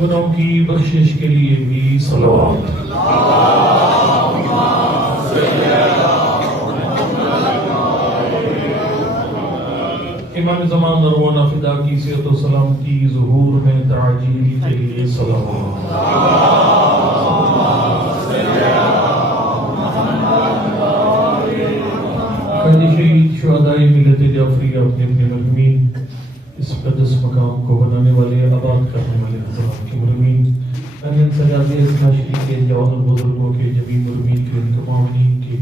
گناہوں کی بخشش کے لیے بھی صلوات۔ امام زمان روانہ فدا کی صحت و سلامتی ظہور میں تعجیل کے لیے صلوات۔ قائد شہید شہدائے ملت جعفریہ اپنے اپنے مرحومین، اس مقدس مقام کو بنانے والے، آباد کرنے والے حضرات کے مرحومین، امین سجادے اسناشری کے جوان بزرگوں کے جبی مرحومین کے تمام دین کے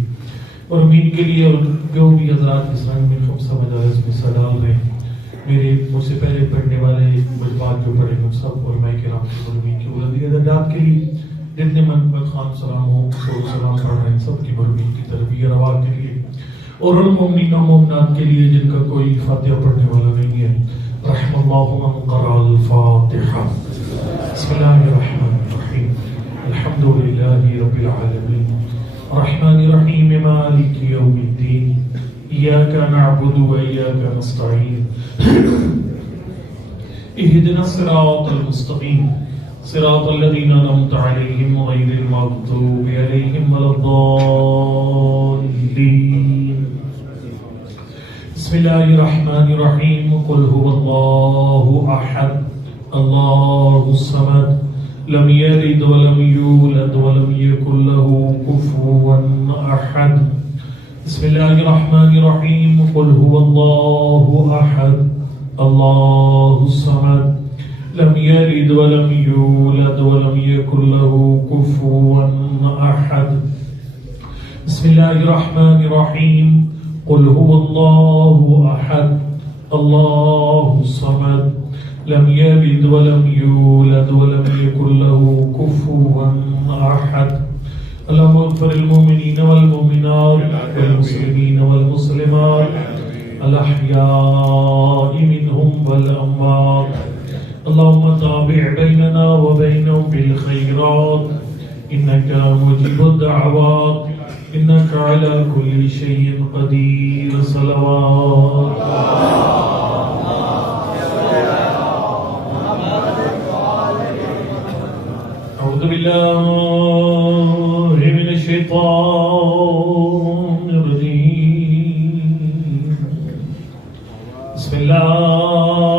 مرحومین کے لیے، اور جو بھی حضرات اسلام میں خمسہ مجالس میں صدال رہے ہیں، میرے مجھ سے پہلے پڑھنے والے مجبات جو پڑھے ہم سب علماء کرام کے مرحومین کی بلندی عدد کے لیے، جتنے من خان سلام ہو سلام پڑھ رہے ہیں سب کی مرحومین کی تربیت روا کے لیے، اور ان مومنین و مومنات کے لیے جن کا کوئی فاتحہ پڑھنے والا نہیں ہے، رحم اللہ من قرأ الفاتحہ۔ بسم اللہ الرحمن الرحیم، الحمد للہ رب العالمین، الرحمن الرحیم، مالک یوم الدین، ایاک نعبد و ایاک نستعین، اہدنا الصراط المستقیم، صراط الذین انعمت علیہم غیر المغضوب علیہم ولا الضالین۔ بسم اللہ الرحمن الرحیم، قل هو اللہ احد اللہ الصمد لم یلد ولم یولد ولم یکن له کفوا احد۔ بسم اللہ الرحمن الرحیم، قل هو اللہ احد اللہ الصمد لم یلد ولم یولد ولم یکن له کفوا احد۔ بسم اللہ الرحمن الرحیم، قل هو اللہ احد اللہ الصمد لم یلد ولم یولد ولم یکن له کفوا احد۔ اللهم اغفر المؤمنین والمؤمنات والمسلمین والمسلمات الاحیاء منهم والاموات، اللهم تابع بيننا وبينهم بالخيرات إنك مجيب الدعوات إنك على كل شيء قدير۔ صلوات۔ أعوذ بالله من الشيطان الرجيم، بسم الله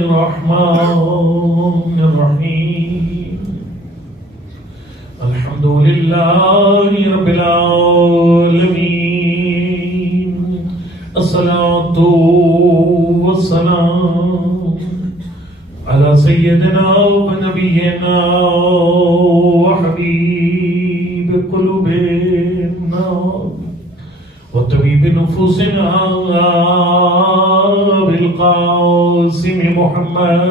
الرحمن الرحيم، الحمد لله رب العالمين، الصلاة والسلام على سيدنا ونبينا وحبيب قلوبنا وطبيب نفوسنا بالقاسم محمد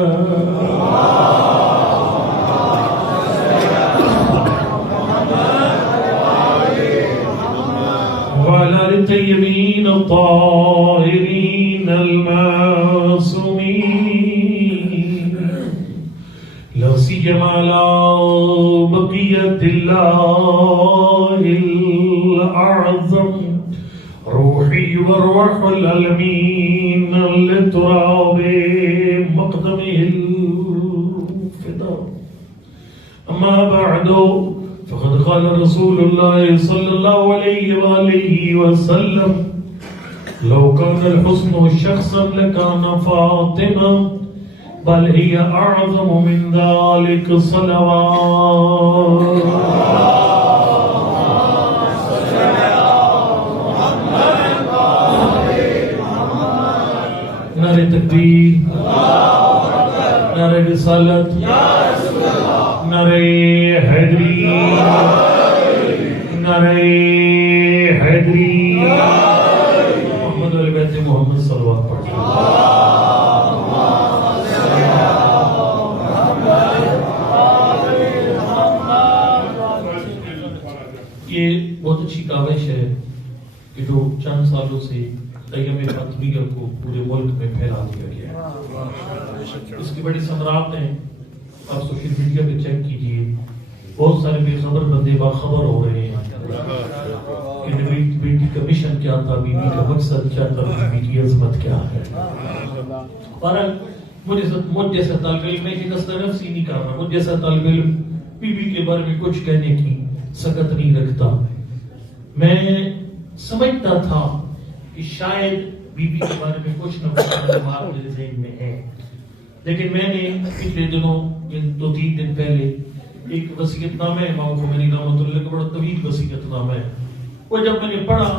وعلى آل الطيبين الطاهرين المعصومين، لا سيما على بقية الله الأعظم روحي وروح العالمين لتراب مقدمه الفداء، أما بعد فقد قال رسول الله صلى الله عليه وآله وسلم لو كان الحسن شخصا لكان فاطمة بل هي أعظم من ذلك صلوات۔ نعرہ تکبیر، نعرہ رسالت، نعرہ حیدری، نعرہ حیدری، محمد علی بیت محمد صلوات پڑھیں۔ یہ بہت اچھی کاوش ہے کہ جو چند سالوں سے قیم فاطمیہ کو پورے ملک میں پھیلا دیا گیا ہے۔ اس کی بڑی ثمرات ہیں، آپ سوشل میڈیا پہ چیک کیجئے، بہت سارے بے خبر بندے باخبر ہو رہے ہیں کہ بیٹی کا مشن کیا تھا، بیوی کا مقصد کیا تھا، بیوی کی عظمت کیا ہے. اور مجھ جیسا طالب علم میں شکست نفسی نہیں کر رہا، مجھ جیسا طالب علم بیوی کے بارے میں کچھ کہنے کی سکت نہیں رکھتا. میں سمجھتا تھا کہ شاید بیوی کے بارے میں کچھ نہ کچھ بات میرے ذہن میں ہے، لیکن میں نے پچھلے دنوں 2-3 دن پہلے ایک وصیت نامہ امام خمینی رحمۃ اللہ کا بڑا طویل وصیت نامہ ہے، وہ جب میں نے پڑھا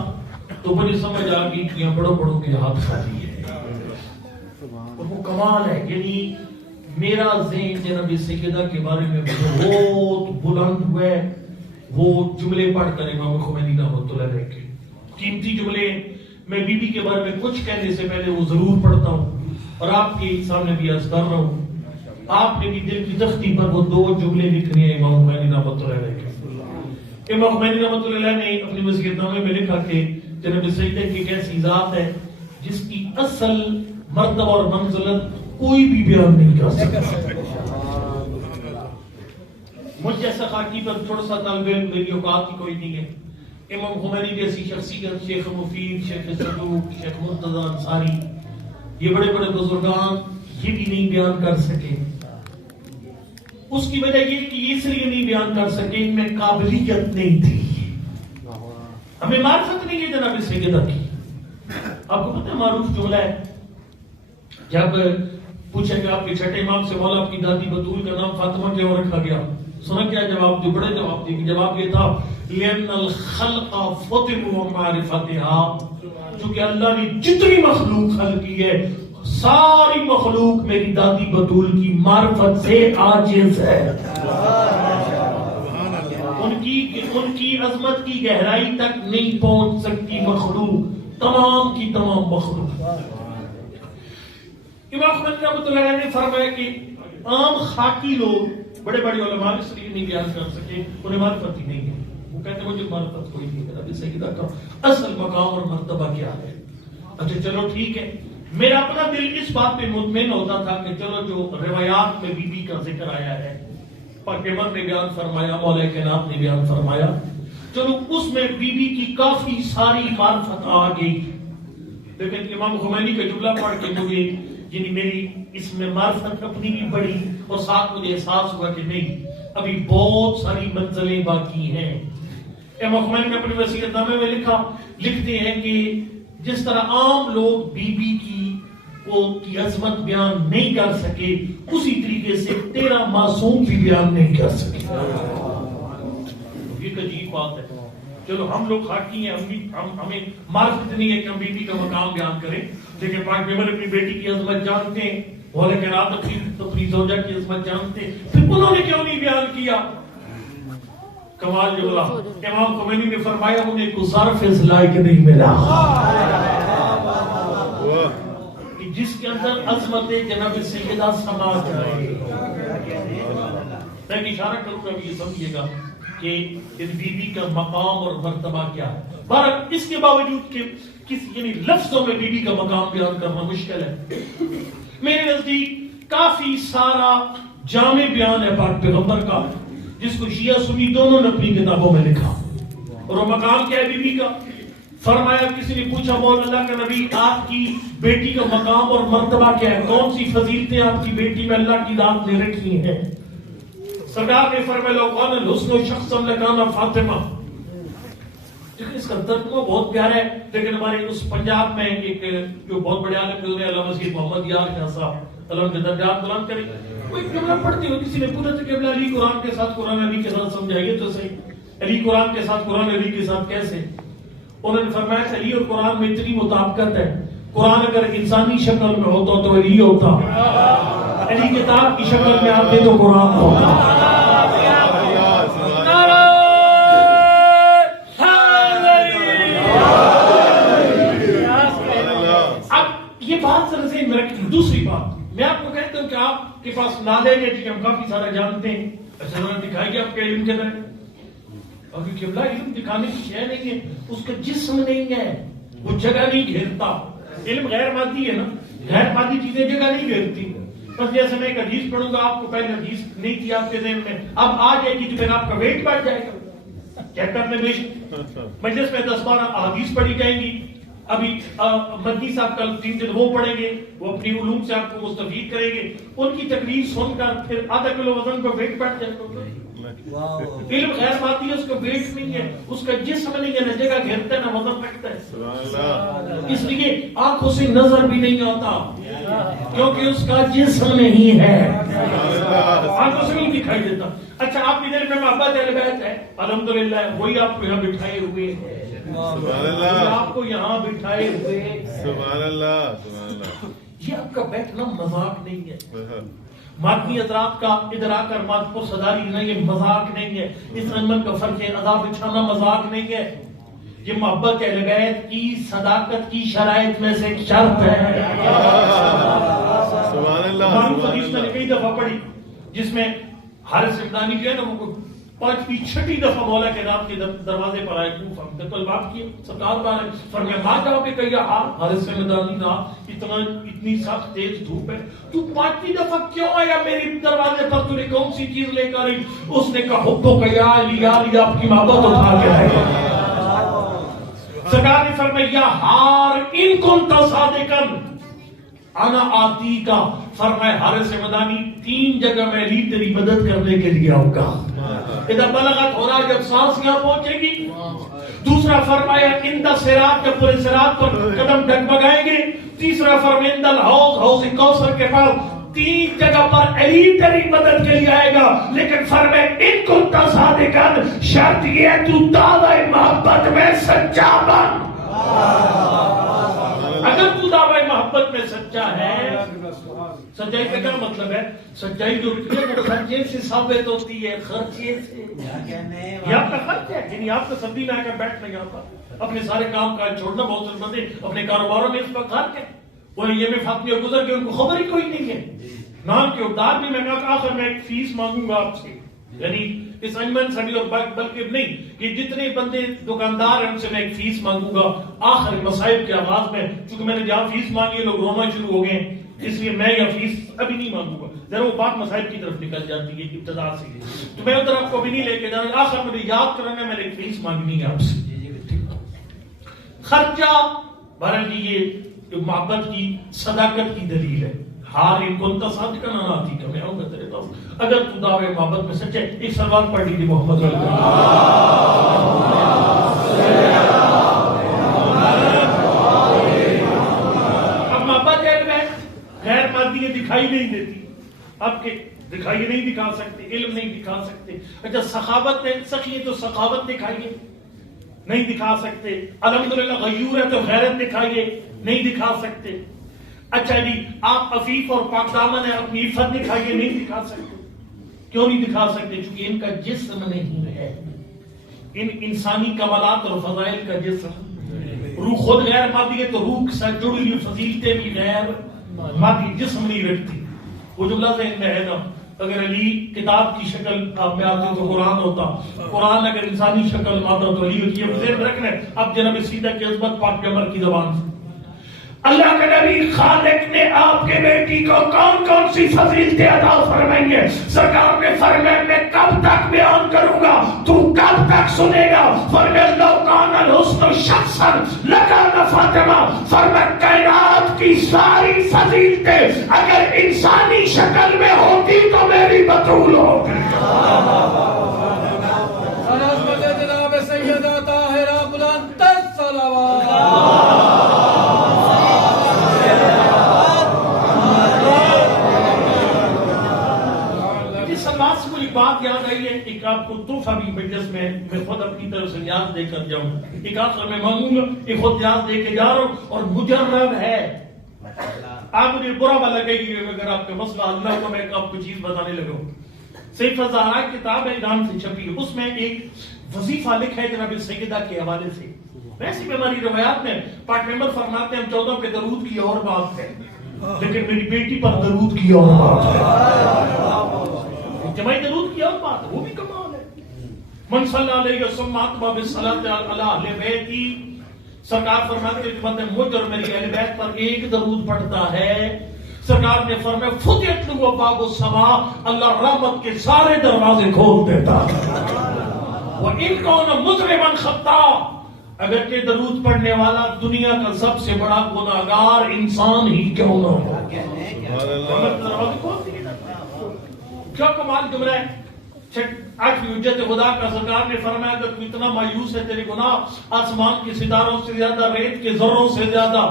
تو مجھے سمجھ آ گئی کہ یہاں بڑوں کے ہاتھ خالی ہے. اور وہ کمال ہے، یعنی میرا ذہن جناب سیدہ کے بارے میں بہت بلند ہوا ہے. وہ جملے پڑھ کر امام خمینی رحمۃ اللہ علیہ کے قیمتی جملے میں بیوی کے بارے میں کچھ کہنے سے پہلے وہ ضرور پڑھتا ہوں اور آپ کے سامنے بھی عرض کر رہا ہوں. آپ نے بھی دل کی تختی پر وہ 2 جملے لکھنے ہیں امام خمینی رحمۃ اللہ علیہ کے. امام خمینی رحمۃ اللہ علیہ نے اپنی وصیت نامے میں لکھا کہ جناب سیدہ کی ایک ایسی ذات ہے جس کی اصل مرتبہ اور منزلت کوئی بھی بیان نہیں کر سکتا. مجھ جیسا خاکی پر چھوٹا سا طالب علم میری اوقات کی کوئی نہیں ہے. امام خمینی جیسی شخصیت، شیخ مفید، شیخ صدوق، شیخ مرتضی انصاری، یہ بڑے بڑے بزرگان یہ بھی نہیں بیان کر سکے. اس کی وجہ یہ کہ اس لیے نہیں بیان کر سکے، ان میں قابلیت نہیں تھی، ہمیں معرفت نہیں ہے جناب سیدہ کی. آپ کو پتہ ہے معروف جملہ ہے، جب پوچھا کہ آپ کے چھٹے امام سے مولا آپ کی دادی بطول کا نام فاطمہ کیوں رکھا گیا، سنا کیا جواب؟ جو بڑے جواب دے. جواب یہ تھا لِأَنَّ الْخَلْقَ فُطِرُوا مَعْرِفَتِهَا، چونکہ اللہ نے جتنی مخلوق خلق کی ہے ساری مخلوق میری دادی بطول کی معرفت سے عاجز ہے. ان کی عظمت کی گہرائی تک نہیں پہنچ سکتی مخلوق، تمام کی تمام مخلوق. امام خمینی رحمۃ اللہ علیہ نے فرمایا کہ عام خاکی لوگ بڑے بڑے علماء اس لیے نہیں بیان کر سکے، انہیں معرفت ہی نہیں ہے. وہ کہتے ہیں مجھے معرفت کوئی نہیں ہے. ابھی سیدہ کا اصل مقام اور مرتبہ کیا ہے؟ اچھا چلو ٹھیک ہے، میرا اپنا دل اس بات پہ مطمئن ہوتا تھا کہ چلو جو روایات میں بی بی کا ذکر آیا ہے، پیغمبر نے بیان فرمایا، مولا کائنات نے بیان فرمایا، چلو اس میں بی بی کی کافی ساری معرفت آ گئی. لیکن امام خمینی کا جملہ پڑھ کے مجھے یعنی میری اس میں معرفت اپنی بھی بڑی اور ساتھ مجھے احساس ہوا کہ نہیں، ابھی بہت ساری منزلیں باقی ہیں. امام خمینی نے اپنے وصیت نامے میں لکھتے ہیں کہ جس طرح عام لوگ بی بی کی عظمت بیان نہیں کر سکے، اسی طریقے سے تیرا معصوم بھی بیان نہیں کر سکے. یہ عجیب بات ہے. چلو ہم لوگ خاکی ہیں، ہمیں معرفت نہیں ہے کہ ہم بی بی کا مقام بیان کریں، لیکن پاک پیغمبر اپنی بیٹی کی عظمت جانتے ہیں، مولا کائنات اپنی زوجہ کی عظمت جانتے ہیں، پھر انہوں نے کیوں نہیں بیان کیا؟ کمال جملہ امام خمینی نے فرمایا انہیں کو ظرف اس لائق نہیں ملا کہ جس کے اندر عظمت جناب سیدہ سما جائے. میں اشارہ کروں گا، یہ سمجھیے گا کہ اس بی بی کا مقام اور مرتبہ کیا ہے. بہرحال اس کے باوجود کہ یعنی لفظوں میں بی بی کا مقام بیان کرنا مشکل ہے. میرے نزدیک کافی سارا جامع بیان ہے پاک پیغمبر کا، جس کو شیعہ سنی دونوں نے اپنی کتابوں میں لکھا. اور وہ مقام کیا ہے بی بی کا؟ فرمایا کسی نے پوچھا مولا اللہ کا نبی آپ کی بیٹی کا مقام اور مرتبہ کیا ہے، کون سی فضیلتیں آپ کی بیٹی میں اللہ کی ذات نے رکھی ہیں؟ سرکار نے فرمایا لو قال الحسن شخصا لکان فاطمہ. اس کا ترجمہ بہت پیارا ہے، لیکن ہمارے اس پنجاب میں ایک جو بہت بڑے عالم گزرے علامہ سید محمد یار شاہ صاحب اللہ کے درجات بلند کرے، وہ ایک جملہ پڑھتے ہوئے کسی نے پوچھا کہ قبلہ علی قرآن کے ساتھ قرآن علی کے ساتھ سمجھائیے تو صحیح، علی قرآن کے ساتھ قرآن علی کے ساتھ کیسے؟ انہوں نے فرمایا کہ علی اور قرآن میں اتنی مطابقت ہے، قرآن اگر انسانی شکل میں ہوتا تو علی ہوتا، علی کتاب کی شکل میں آتے تو قرآن ہوتا. دوسری بات میں آپ کو کہتا ہوں کہ آپ کے پاس نالج ہے کہ ہم کافی سارا جانتے ہیں، اچھا دکھائیے آپ کا علم کدھر ہے؟ اور قبلہ علم دکھانے کی شے نہیں ہے، اس کا جسم نہیں ہے، وہ جگہ نہیں گھیرتا. علم غیر مادی ہے نا، غیر مادی چیزیں جگہ نہیں گھیرتی. بس جیسے میں ایک حدیث پڑھوں گا، آپ کو پہلے حدیث نہیں تھی آپ کے ذہن میں، اب آ جائے گی تو پھر آپ کا ویٹ بڑھ جائے گا. چیک کرنے بھیج. مجلس میں 10-12 احادیث پڑھی جائیں گی. ابھی مدنی صاحب کل 3 دن وہ پڑھیں گے, وہ اپنی علوم سے آپ کو مستفید کریں گے. ان کی تقریر سن کر پھر آدھا کلو وزن پہ ویٹ بیٹھ جائے. علم غیر مادی ہے, اس کا ویٹ نہیں ہے, اس کا جسم نہیں ہے, نہ جگہ گھیرتا ہے نہ وزن رکھتا ہے. اس لیے آنکھوں سے نظر بھی نہیں آتا کیونکہ اس کا جسم نہیں ہے, آنکھوں سے نہیں دکھائی دیتا. اچھا آپ کی دل میں محبت اہل بیت ہے, الحمدللہ وہی آپ کو یہاں بٹھائے ہوئے ہیں, آپ کو یہاں بٹھائے ہوئے. سبحان اللہ, سبحان اللہ. یہ آپ کا بیٹھنا مذاق نہیں ہے. مادی حضرات کا ادراک اور ماد کو صداری نہیں, یہ مذاق نہیں ہے. اس انجمن کا فرق ہے, عذاب بچھانا مذاق نہیں ہے. یہ محبت اہل بیت کی صداقت کی شرائط میں سے ایک شرط ہے. سبحان اللہ. معروف حدیث میں نے کئی دفعہ پڑھی جس میں حارث حمدانی جو ہے نا وہ 5ویں-6ٹی دفعہ مولا کے نام کے دروازے پر آئے. کل بات کی سرکار بارے فرمایا ماں جاؤ کہ کہیا ہاں حارث حمدانی نا اتنی سخت تیز دھوپ ہے, تو 5ویں دفعہ کیوں آیا میری دروازے پر, تو نے کون سی چیز لے کر آئی؟ اس نے کہا حبو کا یا علی آپ کی محبت اٹھا کے آئے. سرکار نے فرمایا ہار ان کنت صادقا انا آتی کا. فرمایا حارث حمدانی 3 جگہ میں لی تیری مدد کرنے کے لیے آؤں گا. ادھر بلغت ہو رہا جب سانس یہاں پہنچے گی. دوسرا فرمایا اندہ صراط, جب پورے صراط پر قدم ڈگمگائیں گے. تیسرا فرمایا اندہ حوض کوثر کے پاس. 3 جگہ پر علی تیری مدد کے لیے آئے گا. لیکن فرمایا ان کنت صادقا, شرط یہ ہے تو دعوی محبت میں سچا بن. اگر تو دعوی محبت میں سچا ہے, سچائی کا کیا مطلب ہے؟ سچائی جو وہ خرچے سے ثابت ہوتی ہے, خرچے سے. یہ آپ کا خرچ ہے, یعنی آپ کا سبزی میں آ کر بیٹھ نہیں آتا, اپنے سارے کام کاج چھوڑنا. بہت سے بندے اپنے کاروباروں میں اس وقت خرچ ہے, وہ یہ میں فاطمی اور گزر کے ان کو خبر ہی کوئی نہیں ہے. نام کے اقدار بھی میں کہا آخر میں ایک فیس مانگوں گا آپ سے, یعنی اس انجمن سے بھی اور بلکہ نہیں کہ جتنے بندے دکاندار ہیں ان سے میں ایک فیس مانگوں گا آخر مسائب کے آغاز میں. چونکہ میں نے جہاں فیس مانگی لوگ رونا شروع ہو گئے, اس لیے میں یہ فیس ابھی نہیں مانگوں گا. ذرا وہ بات مسائب کی طرف نکل جاتی ہے ابتدا سے, تو میں ادھر آپ کو بھی نہیں لے کے جانا. آخر مجھے یاد کرنا میں نے ایک فیس مانگنی ہے آپ سے. خرچہ بہرحال یہ محبت کی صداقت کی دلیل ہے. ہار ان کو تصادق نہ آتی کہ میں آؤں گا تیرے پاس اگر تو دعوے محبت میں سچے. ایک سلوات پڑھ لیجیے محمد اب محبت غیر مادی دکھائی نہیں دیتی, آپ کے دکھائی نہیں دکھا سکتے, علم نہیں دکھا سکتے. اچھا سخاوت ہے, سخی ہے تو سخاوت دکھائیے, نہیں دکھا سکتے. الحمدللہ غیور ہے تو غیرت دکھائیے, نہیں دکھا سکتے. اچھا جی آپ عفیف اور پاک دامن ہے, اپنی عفت دکھائیے, نہیں دکھا سکتے. کیوں نہیں دکھا سکتے؟ چونکہ ان کا جسم نہیں ہے. ان انسانی کمالات اور فضائل کا جسم, روح خود غیر مادی ہے تو روح کے ساتھ جڑی ہوئی فضیلتیں بھی غیر مادی, جسم نہیں رکھتی. وہ جملہ ذہن میں ہے نا, اگر علی کتاب کی شکل میں آتے تو قرآن ہوتا, قرآن اگر انسانی شکل میں آتا تو علی ہوتی ہے. ذہن رکھنا ہے. اب جناب سیدہ کی عظمت پاک پیغمبر کی زبان سے اللہ کے نبی خالق نے آپ کے بیٹی کو کون کون سی فضیلتیں عطا فرمائی ہیں. سرکار نے فرمایا میں کب تک بیان کروں گا, تو کب تک سنے گا. فرمایا لو کان الحسن شخصا لکان فاطمہ. فرمایا کائنات کی ساری فضیلتیں اگر انسانی شکل میں ہوتی تو میری بطول ہوتی. جناب سیدہ طاہرہ بلند صلوات. بات یاد آئی ہے, ایک آپ کو تحفہ بھی مجلس میں خود اپنی طرف سے یاد دے کر جاؤں. ایک آخر میں مانگوں گا, ایک خود یاد دے کے جا رہا ہوں. اور مجرب ہے, آپ مجھے برا بھلا لگے گی اگر آپ کا مسئلہ اللہ کو میں آپ کو چیز بتانے لگا ہوں. سیف الزہرا کتاب ہے, ایران سے چھپی ہے, اس میں ایک وظیفہ لکھا ہے جناب سیدہ کے حوالے سے. ویسے بھی ہماری روایات میں پاک ممبر فرماتے ہیں ہم 14 پہ درود کی اور بات ہے, لیکن میری بیٹی پر درود کی اور بات ہے. جمعی درود کی اور بات ہے, وہ بھی کمال ہے. من صلی علیہ وسلم اتبع بالصلاۃ علی اہل بیتی. سرکار فرماتے ہیں کہ بندہ مجھ اور میری اہل بیت پر ایک درود پڑھتا ہے. سرکار نے فرمایا فتحت له ابواب السماء, اللہ رحمت کے سارے دروازے کھول دیتا ہے. وَإِن كَانَ مُذْنِبًا خَطَّاءً، اگر کہ درود پڑھنے والا دنیا کا سب سے بڑا گناہگار انسان ہی کیوں نہ ہو. کیا کمال جملہ ہے. آٹھویں حجت خدا کا سرکار نے فرمایا اگر تو اتنا مایوس ہے تیرے گناہ آسمان کے ستاروں سے زیادہ، ریت کے ذروں سے زیادہ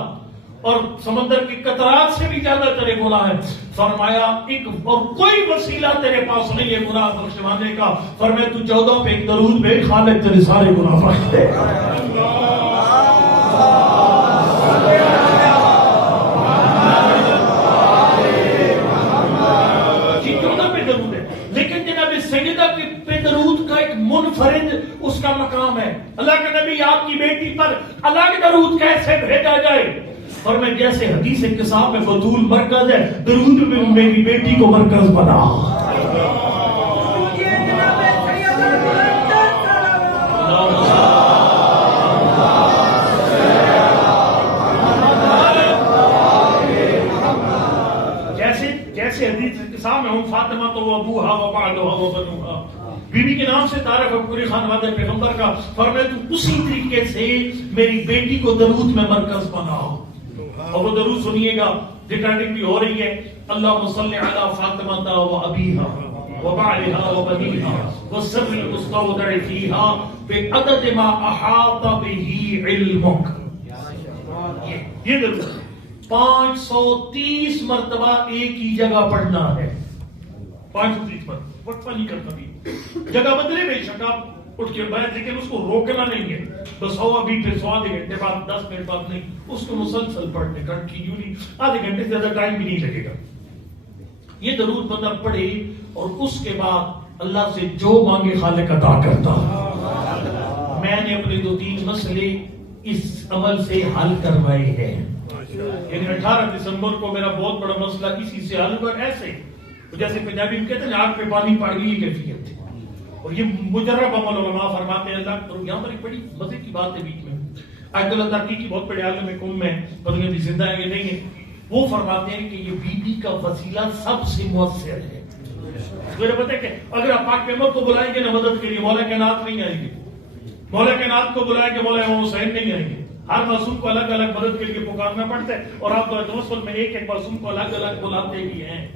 اور سمندر کی قطرات سے بھی زیادہ تیرے گناہ ہے. فرمایا ایک اور کوئی وسیلہ تیرے پاس نہیں ہے گناہ بخشوانے کا. فرمایا تو 14 پہ ایک درود بھیج، خالق تیرے سارے گناہ بخش دے گا. جی 14 پہ درود ہے، لیکن جناب سیدہ کے پہ درود کا ایک منفرد اس کا مقام ہے. اللہ کے نبی آپ کی بیٹی پر الگ درود کیسے بھیجا جائے؟ اور میں جیسے حدیث کتاب میں بطول مرکز ہے، درود میں میری بیٹی کو مرکز بنا. جیسے حدیث کتاب میں ہم فاطمہ تو ابوہا و بعدہا و بنوہا، بیوی کے نام سے تعارف ہے پورے خاندان پیغمبر کا. فرمایا تو اسی طریقے سے میری بیٹی کو درود میں مرکز بناؤ. اور وہ درود سنیے گا، ریکارڈنگ بھی ہو رہی ہے. اللہم صلی علی فاطمہ و ابیہا و بعلہا و بنیہا و سر المستودع فیہا بعدد ما احاط بہ علمک. یہ درود 530 مرتبہ ایک ہی جگہ پڑھنا ہے. 530 مرتبہ وقفہ نہیں کرتا بھی، جگہ بدلے بے شک آپ اٹھ کے بیٹھ، لیکن اس کو روکنا نہیں ہے. بس ہوا بھی پھر 100 گھنٹے بعد 10 منٹ بعد نہیں، اس کو مسلسل پڑھنے کنٹینیولی آدھے گھنٹے سے زیادہ ٹائم بھی نہیں لگے گا. یہ درود بندہ پڑھے اور اس کے بعد اللہ سے جو مانگے خالق عطا کرتا. میں نے اپنے 2-3 مسئلے اس عمل سے حل کروائے ہیں. یعنی 18 دسمبر کو میرا بہت بڑا مسئلہ اسی سے حل ہوا. ایسے جیسے پنجابی میں کہتے ہیں آگ پہ پانی پڑ گئی کیفیت تھی. اور یہ مجرب عمل علماء فرماتے ہیں. اللہ تو یہاں پر ایک بڑی مزے کی بات ہے بیچ میں، آیت اللہ تحقیق کی بہت بڑے عالم قوم میں پتہ نہیں زندہ ہے کہ نہیں ہے، وہ فرماتے ہیں کہ یہ بی بی کا وسیلہ سب سے مؤثر ہے. مجھے پتہ ہے کہ اگر آپ پاک پیغمبر کو بلائیں گے نا مدد کے لیے، مولا کائنات نہیں آئیں گے. مولا کائنات کو بلائیں گے، مولا امام حسین نہیں آئیں گے. ہر معصوم کو الگ الگ مدد کے لیے پکارنا پڑتا ہے، اور آپ توسل میں ایک ایک معصوم کو الگ الگ بلاتے بھی ہیں.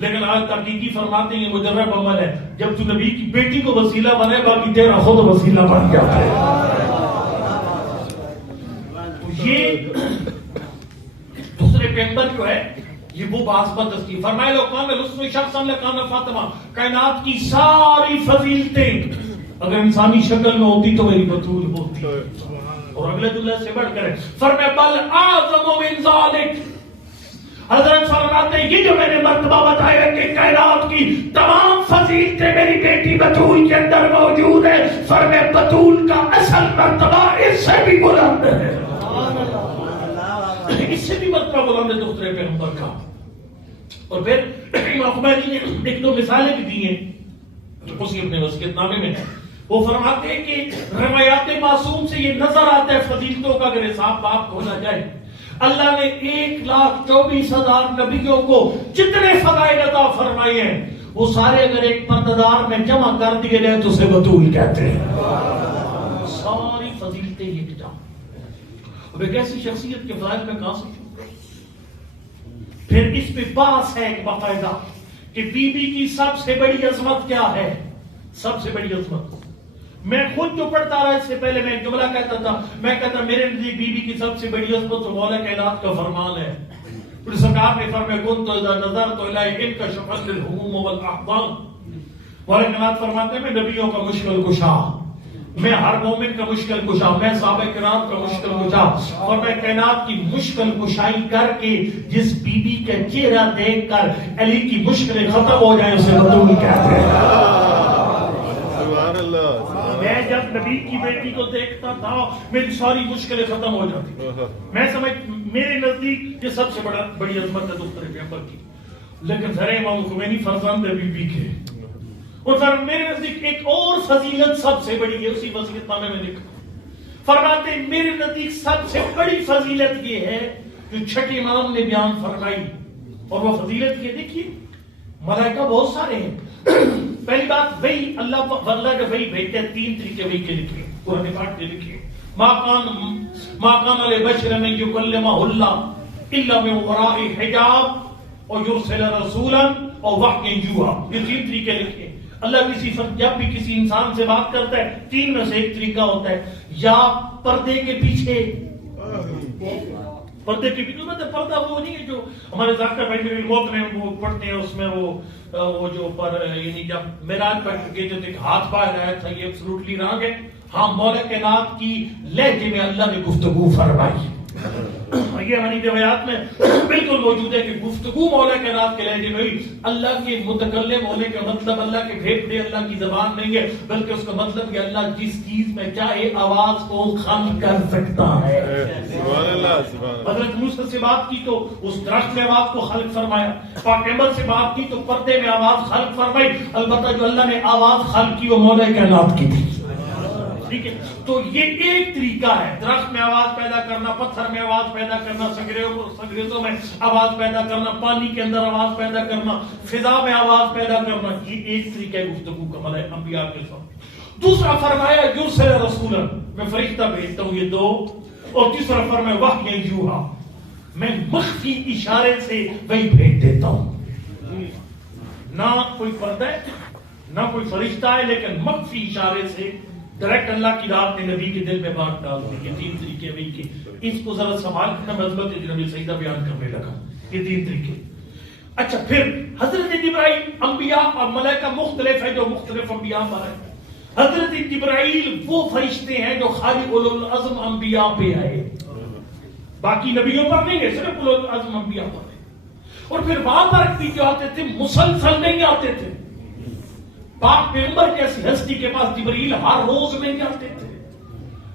لیکن آج تحقیقی فرماتے ہیں یہ مجرب عمل ہے. جب تو نبی کی بیٹی کو وسیلہ بنے، باقی تیرا خود وسیلہ بن جاتا ہے. یہ دوسرے پیغمبر جو ہے یہ وہ باسبت ہستی. فرمائے لقمان میں لسو شخصا لکان فاطمہ، کائنات کی ساری فضیلتیں اگر انسانی شکل میں ہوتی تو میری بطول ہوتی. اور اگلے دلہ سے بڑھ کر فرمائے بل اعظم من ذالک. حضرت فرماتے ہیں یہ جو میں نے مرتبہ بتایا کہ کائنات کی تمام فضیلتیں میری بیٹی بطول کے اندر موجود ہے. فرمائے بطول کا اصل مرتبہ اس سے بھی بلند ہے، اس سے بھی مرتبہ بلند ہے دوسرے پیغمبر کا. اور پھر امام خمینی نے 1-2 مثالیں بھی دی ہیں جو اسی اپنے وصیت نامے میں ہے. وہ فرماتے ہیں کہ روایات معصوم سے یہ نظر آتا ہے فضیلتوں کا اگر حساب باپ ہونا جائے. اللہ نے 1,24,000 نبیوں کو جتنے فضائل عطا فرمائے ہیں وہ سارے اگر ایک پردہ میں جمع کر دیے جائے تو اسے بطول کہتے ہیں. ساری فضیلتیں یہ کتاب. اب ایک ایسی شخصیت کے فضائل میں کہاں سے شروع کریں؟ پھر اس پہ بحث ہے ایک باقاعدہ کہ بی بی کی سب سے بڑی عظمت کیا ہے. سب سے بڑی عظمت میں خود جو پڑھتا رہا اس سے پہلے میں ایک جملہ کہتا تھا، میں کہتا میرے نزدیک بی بی کی سب سے بڑی عظمت تو مولا کائنات کا فرمان ہے. پھر سرکار نے فرمایا کنت اذا نظرت الیہ انکشف عنی الہموم والاحزان. مولا کائنات فرماتے ہیں میں نبیوں کا مشکل کشا، میں ہر مومن کا مشکل کشا، میں صحابہ کرام کا مشکل کشا. اور میں کائنات کی مشکل کشائی کر کے جس بی بی کا چہرہ دیکھ کر علی کی مشکلیں ختم ہو جائیں اسے بطول کہتے ہیں. میں جب نبی کی بیٹی کو دیکھتا تھا میری ساری مشکلیں ختم ہو جاتی. میں سمجھ میرے نزدیک یہ سب سے بڑی عظمت ہے دوسرے پیغمبر کی. لیکن ذرا امام خمینی فرزند ہے بی بی کے. اور سر میرے نزدیک ایک اور فضیلت سب سے بڑی ہے، اسی وصیت نامے میں لکھا. فرماتے میرے نزدیک سب سے بڑی فضیلت یہ ہے جو چھٹے امام نے بیان فرمائی. اور وہ فضیلت یہ دیکھیے ملائکہ بہت سارے ہیں، پہلی بات وہی اللہ جب وہی بھیجتے ہیں 3 طریقے وہی کے لکھے قرآن پاک کے لکھے ما کان لبشر ان یکلمہ اللہ الا من وراء حجاب اور یرسل رسولا اور وحی یوحا، یہ 3 طریقے لکھے. اللہ جب بھی کسی انسان سے بات کرتا ہے 3 میں سے ایک طریقہ ہوتا ہے، یا پردے کے پیچھے. پردے کے پیچھے مطلب پردہ وہ نہیں ہے جو ہمارے ذاکر بھائی میرے موت میں وہ پڑھتے ہیں، اس میں وہ جو پر یعنی جب معراج پر گئے تھے ایک ہاتھ باہر آیا تھا، یہ ایبسولوٹلی رانگ ہے. ہاں مولا کائنات کی لہجے میں اللہ نے گفتگو فرمائی، یہ ہماری روایات میں بالکل موجود ہے کہ گفتگو مولا کائنات کے لہجے میں ہوئی. اللہ کے متکلم ہونے کا مطلب اللہ کے پھیپھڑے اللہ کی زبان نہیں ہے، بلکہ اس کا مطلب کہ اللہ جس چیز میں چاہے آواز کو خلق کر سکتا ہے. حضرت موسیٰ سے بات کی تو اس درخت میں آواز کو خلق فرمایا، پاک پیغمبر سے بات کی تو پردے میں آواز خلق فرمائی. البتہ جو اللہ نے آواز خلق کی وہ مولا کائنات کی تھی. ٹھیک ہے، تو یہ ایک طریقہ ہے، درخت میں آواز پیدا کرنا، پتھر میں آواز پیدا کرنا، سنگریزوں میں آواز پیدا کرنا، پانی کے اندر آواز پیدا کرنا، فضا میں آواز پیدا کرنا. یہ ایک طریقہ ہے گفتگو کا مطلب انبیاء کے ساتھ. دوسرا فرمایا یرسل رسولا، میں فرشتہ بھیجتا ہوں، یہ 2. اور تیسرا فرمایا وحی یوحا، میں مخفی اشارے سے وہی بھیج دیتا ہوں. نہ کوئی پردہ ہے نہ کوئی فرشتہ ہے، لیکن مخفی اشارے سے ڈائریکٹ اللہ کی رات نے نبی کے دل میں بات ڈال دی. یہ 3 طریقے وہی کے. اس کو ذرا سنبھال کرنا مضبوط ہے، نبی سیدہ بیان کرنے لگا. یہ 3 طریقے. اچھا پھر حضرت جبرائیل، انبیاء اور ملائکہ مختلف ہیں جو مختلف انبیاء پر ہیں. حضرت جبرائیل وہ فرشتے ہیں جو خالی اولو العزم انبیاء پہ آئے، باقی نبیوں پر نہیں ہے، صرف اولو العزم انبیاء پر ہے. اور پھر وہاں پر بھی جو آتے تھے مسلسل نہیں آتے تھے. پاک پیغمبر جیسی ہستی کے پاس جبرائیل ہر روز نہیں جاتے تھے.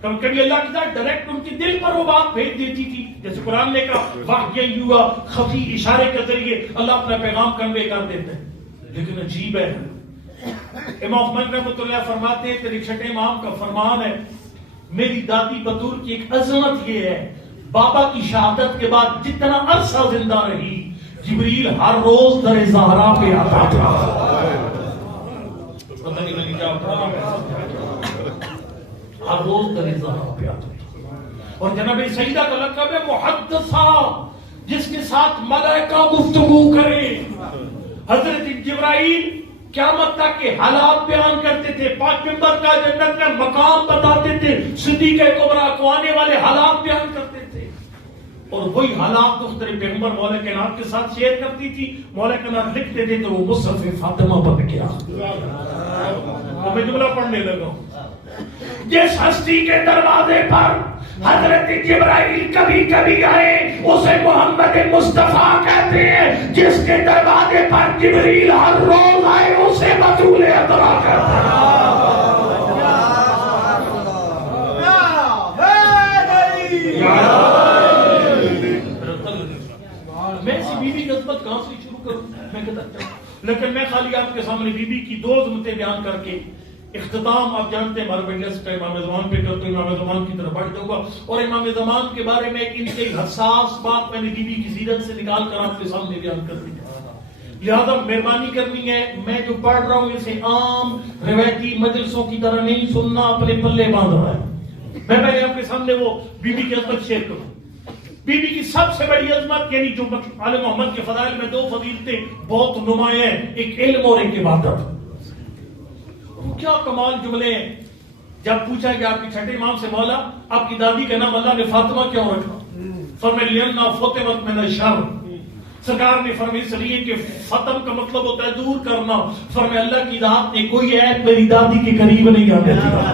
کبھی کبھی اللہ کی ذات ڈائریکٹ ان کے دل پر وہ بات بھیج دیتی تھی، جیسے قرآن نے کہا وحی یوحا، خفی اشارے کے ذریعے اللہ اپنا پیغام کنوے کر دیتے ہیں. لیکن عجیب ہے، امام احمد رحمۃ اللہ فرماتے ہیں کہ چھٹے امام کا فرمان ہے، میری دادی بطور کی ایک عظمت یہ ہے، بابا کی شہادت کے بعد جتنا عرصہ زندہ رہی جبرائیل ہر روز در زہرا پہ آتا تھا. ہر روز در زہرا پہ آتا تھا. اور جناب سیدہ کا لقب ہے محدثہ، جس کے ساتھ ملائکہ گفتگو کرے. حضرت جبرائیل قیامت تک کے حالات بیان کرتے تھے، پاک پیغمبر کا جنت میں مقام بتاتے تھے، صدیقہ کبریٰ کو آنے والے حالات بیان کرتے تھے. اور وہی حالات مختلف پیغمبر مولا کائنات کے ساتھ شیئر کرتی تھی. مولا کائنات لکھتے تھے تو وہ مصحف فاطمہ پر گیا. میں جملہ پڑھنے لگا ہوں. جس ہستی کے دروازے پر حضرت جبرائیل کبھی کبھی آئے اسے محمد مصطفیٰ کہتے ہیں. جس کے دروازے پر جبرائیل ہر روز آئے اسے بطول اطلاع کرتے ہیں. میں اسی بی بی کی عظمت کہاں سے شروع کروں؟ میں کہتا ہوں لیکن میں خالی آپ کے سامنے بی بی کی 2 عظمتیں بیان کر کے اختتام، آپ جانتے ہیں ہمارے مجلس کا امام زمان پہ کرتے ہیں، امام زمان کی طرف بڑھ جاؤں گا. اور امام زمان کے بارے میں ایک انتہائی حساس بات میں نے بی بی کی سیرت سے نکال کر آپ کے سامنے بیان کر دی. لہذا مہربانی کرنی ہے، میں جو پڑھ رہا ہوں اسے عام روایتی مجلسوں کی طرح نہیں سننا، اپنے پلے باندھ رہا ہے. میں پہلے آپ کے سامنے وہ بی بی کی عظمت شیئر کروں. بی بی کی سب سے بڑی عظمت یعنی جو آل محمد کے فضائل میں 2 فضیلتیں بہت نمایاں ہیں، ایک علم اور ایک عبادت. کیا کمال جملے ہیں. جب پوچھا کہ آپ کے چھٹے امام سے مولا آپ کی دادی کا نام اللہ نے فاطمہ کیوں رکھا؟ فرمایا لِأَنَّهَا فُطِمَتْ مِنَ الشَّرِّ. سرکار نے فرمایا اس لیے کہ فتم کا مطلب ہوتا ہے دور کرنا. فرمایا اللہ کی ذات نے کوئی عیب میری دادی کے قریب نہیں آنے دیا.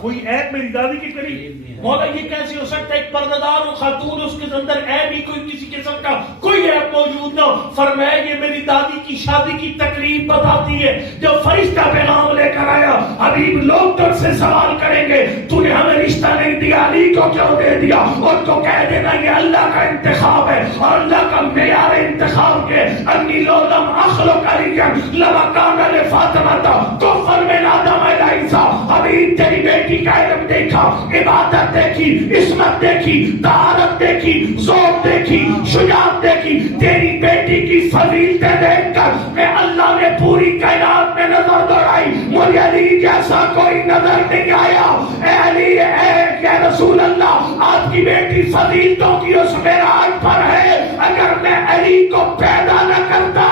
کوئی عیب میری دادی کے قریب. مولا یہ کیسے ہو سکتا ہے ایک پردہ خاتون اس کے اندر عیب ہی کوئی کسی قسم کا کوئی عیب موجود نہ. فرمایا یہ میری دادی کی شادی کی تقریب بتاتی ہے. جب فرشتہ پیغام لے کر آیا حبیب لوگ تجھ سے سوال کریں گے تو نے ہمیں رشتہ نہیں دیا، علی کو کو کیوں دے دیا؟ ان کو کہہ دینا یہ اللہ کا انتخاب ہے اور اللہ کا معیار انتخاب کے انی لو لم اخلق علیہ لما کان لفاطمہ کفر من آدم الی عیسیٰ. ابھی تیری بیٹی کا علم دیکھا، عبادت دیکھی، عصمت دیکھی، طہارت دیکھی، ذوق دیکھی، شجاعت دیکھی، تیری بیٹی کی فضیلتیں دیکھ کر میں اللہ نے پوری کائنات میں نظر دوڑائی، مجھے علی جیسا کوئی نظر نہیں آیا. اے علی، اے رسول اللہ، آپ کی بیٹی فضیلتوں کی اس معراج پر ہے. اگر میں علی کو پیدا نہ کرتا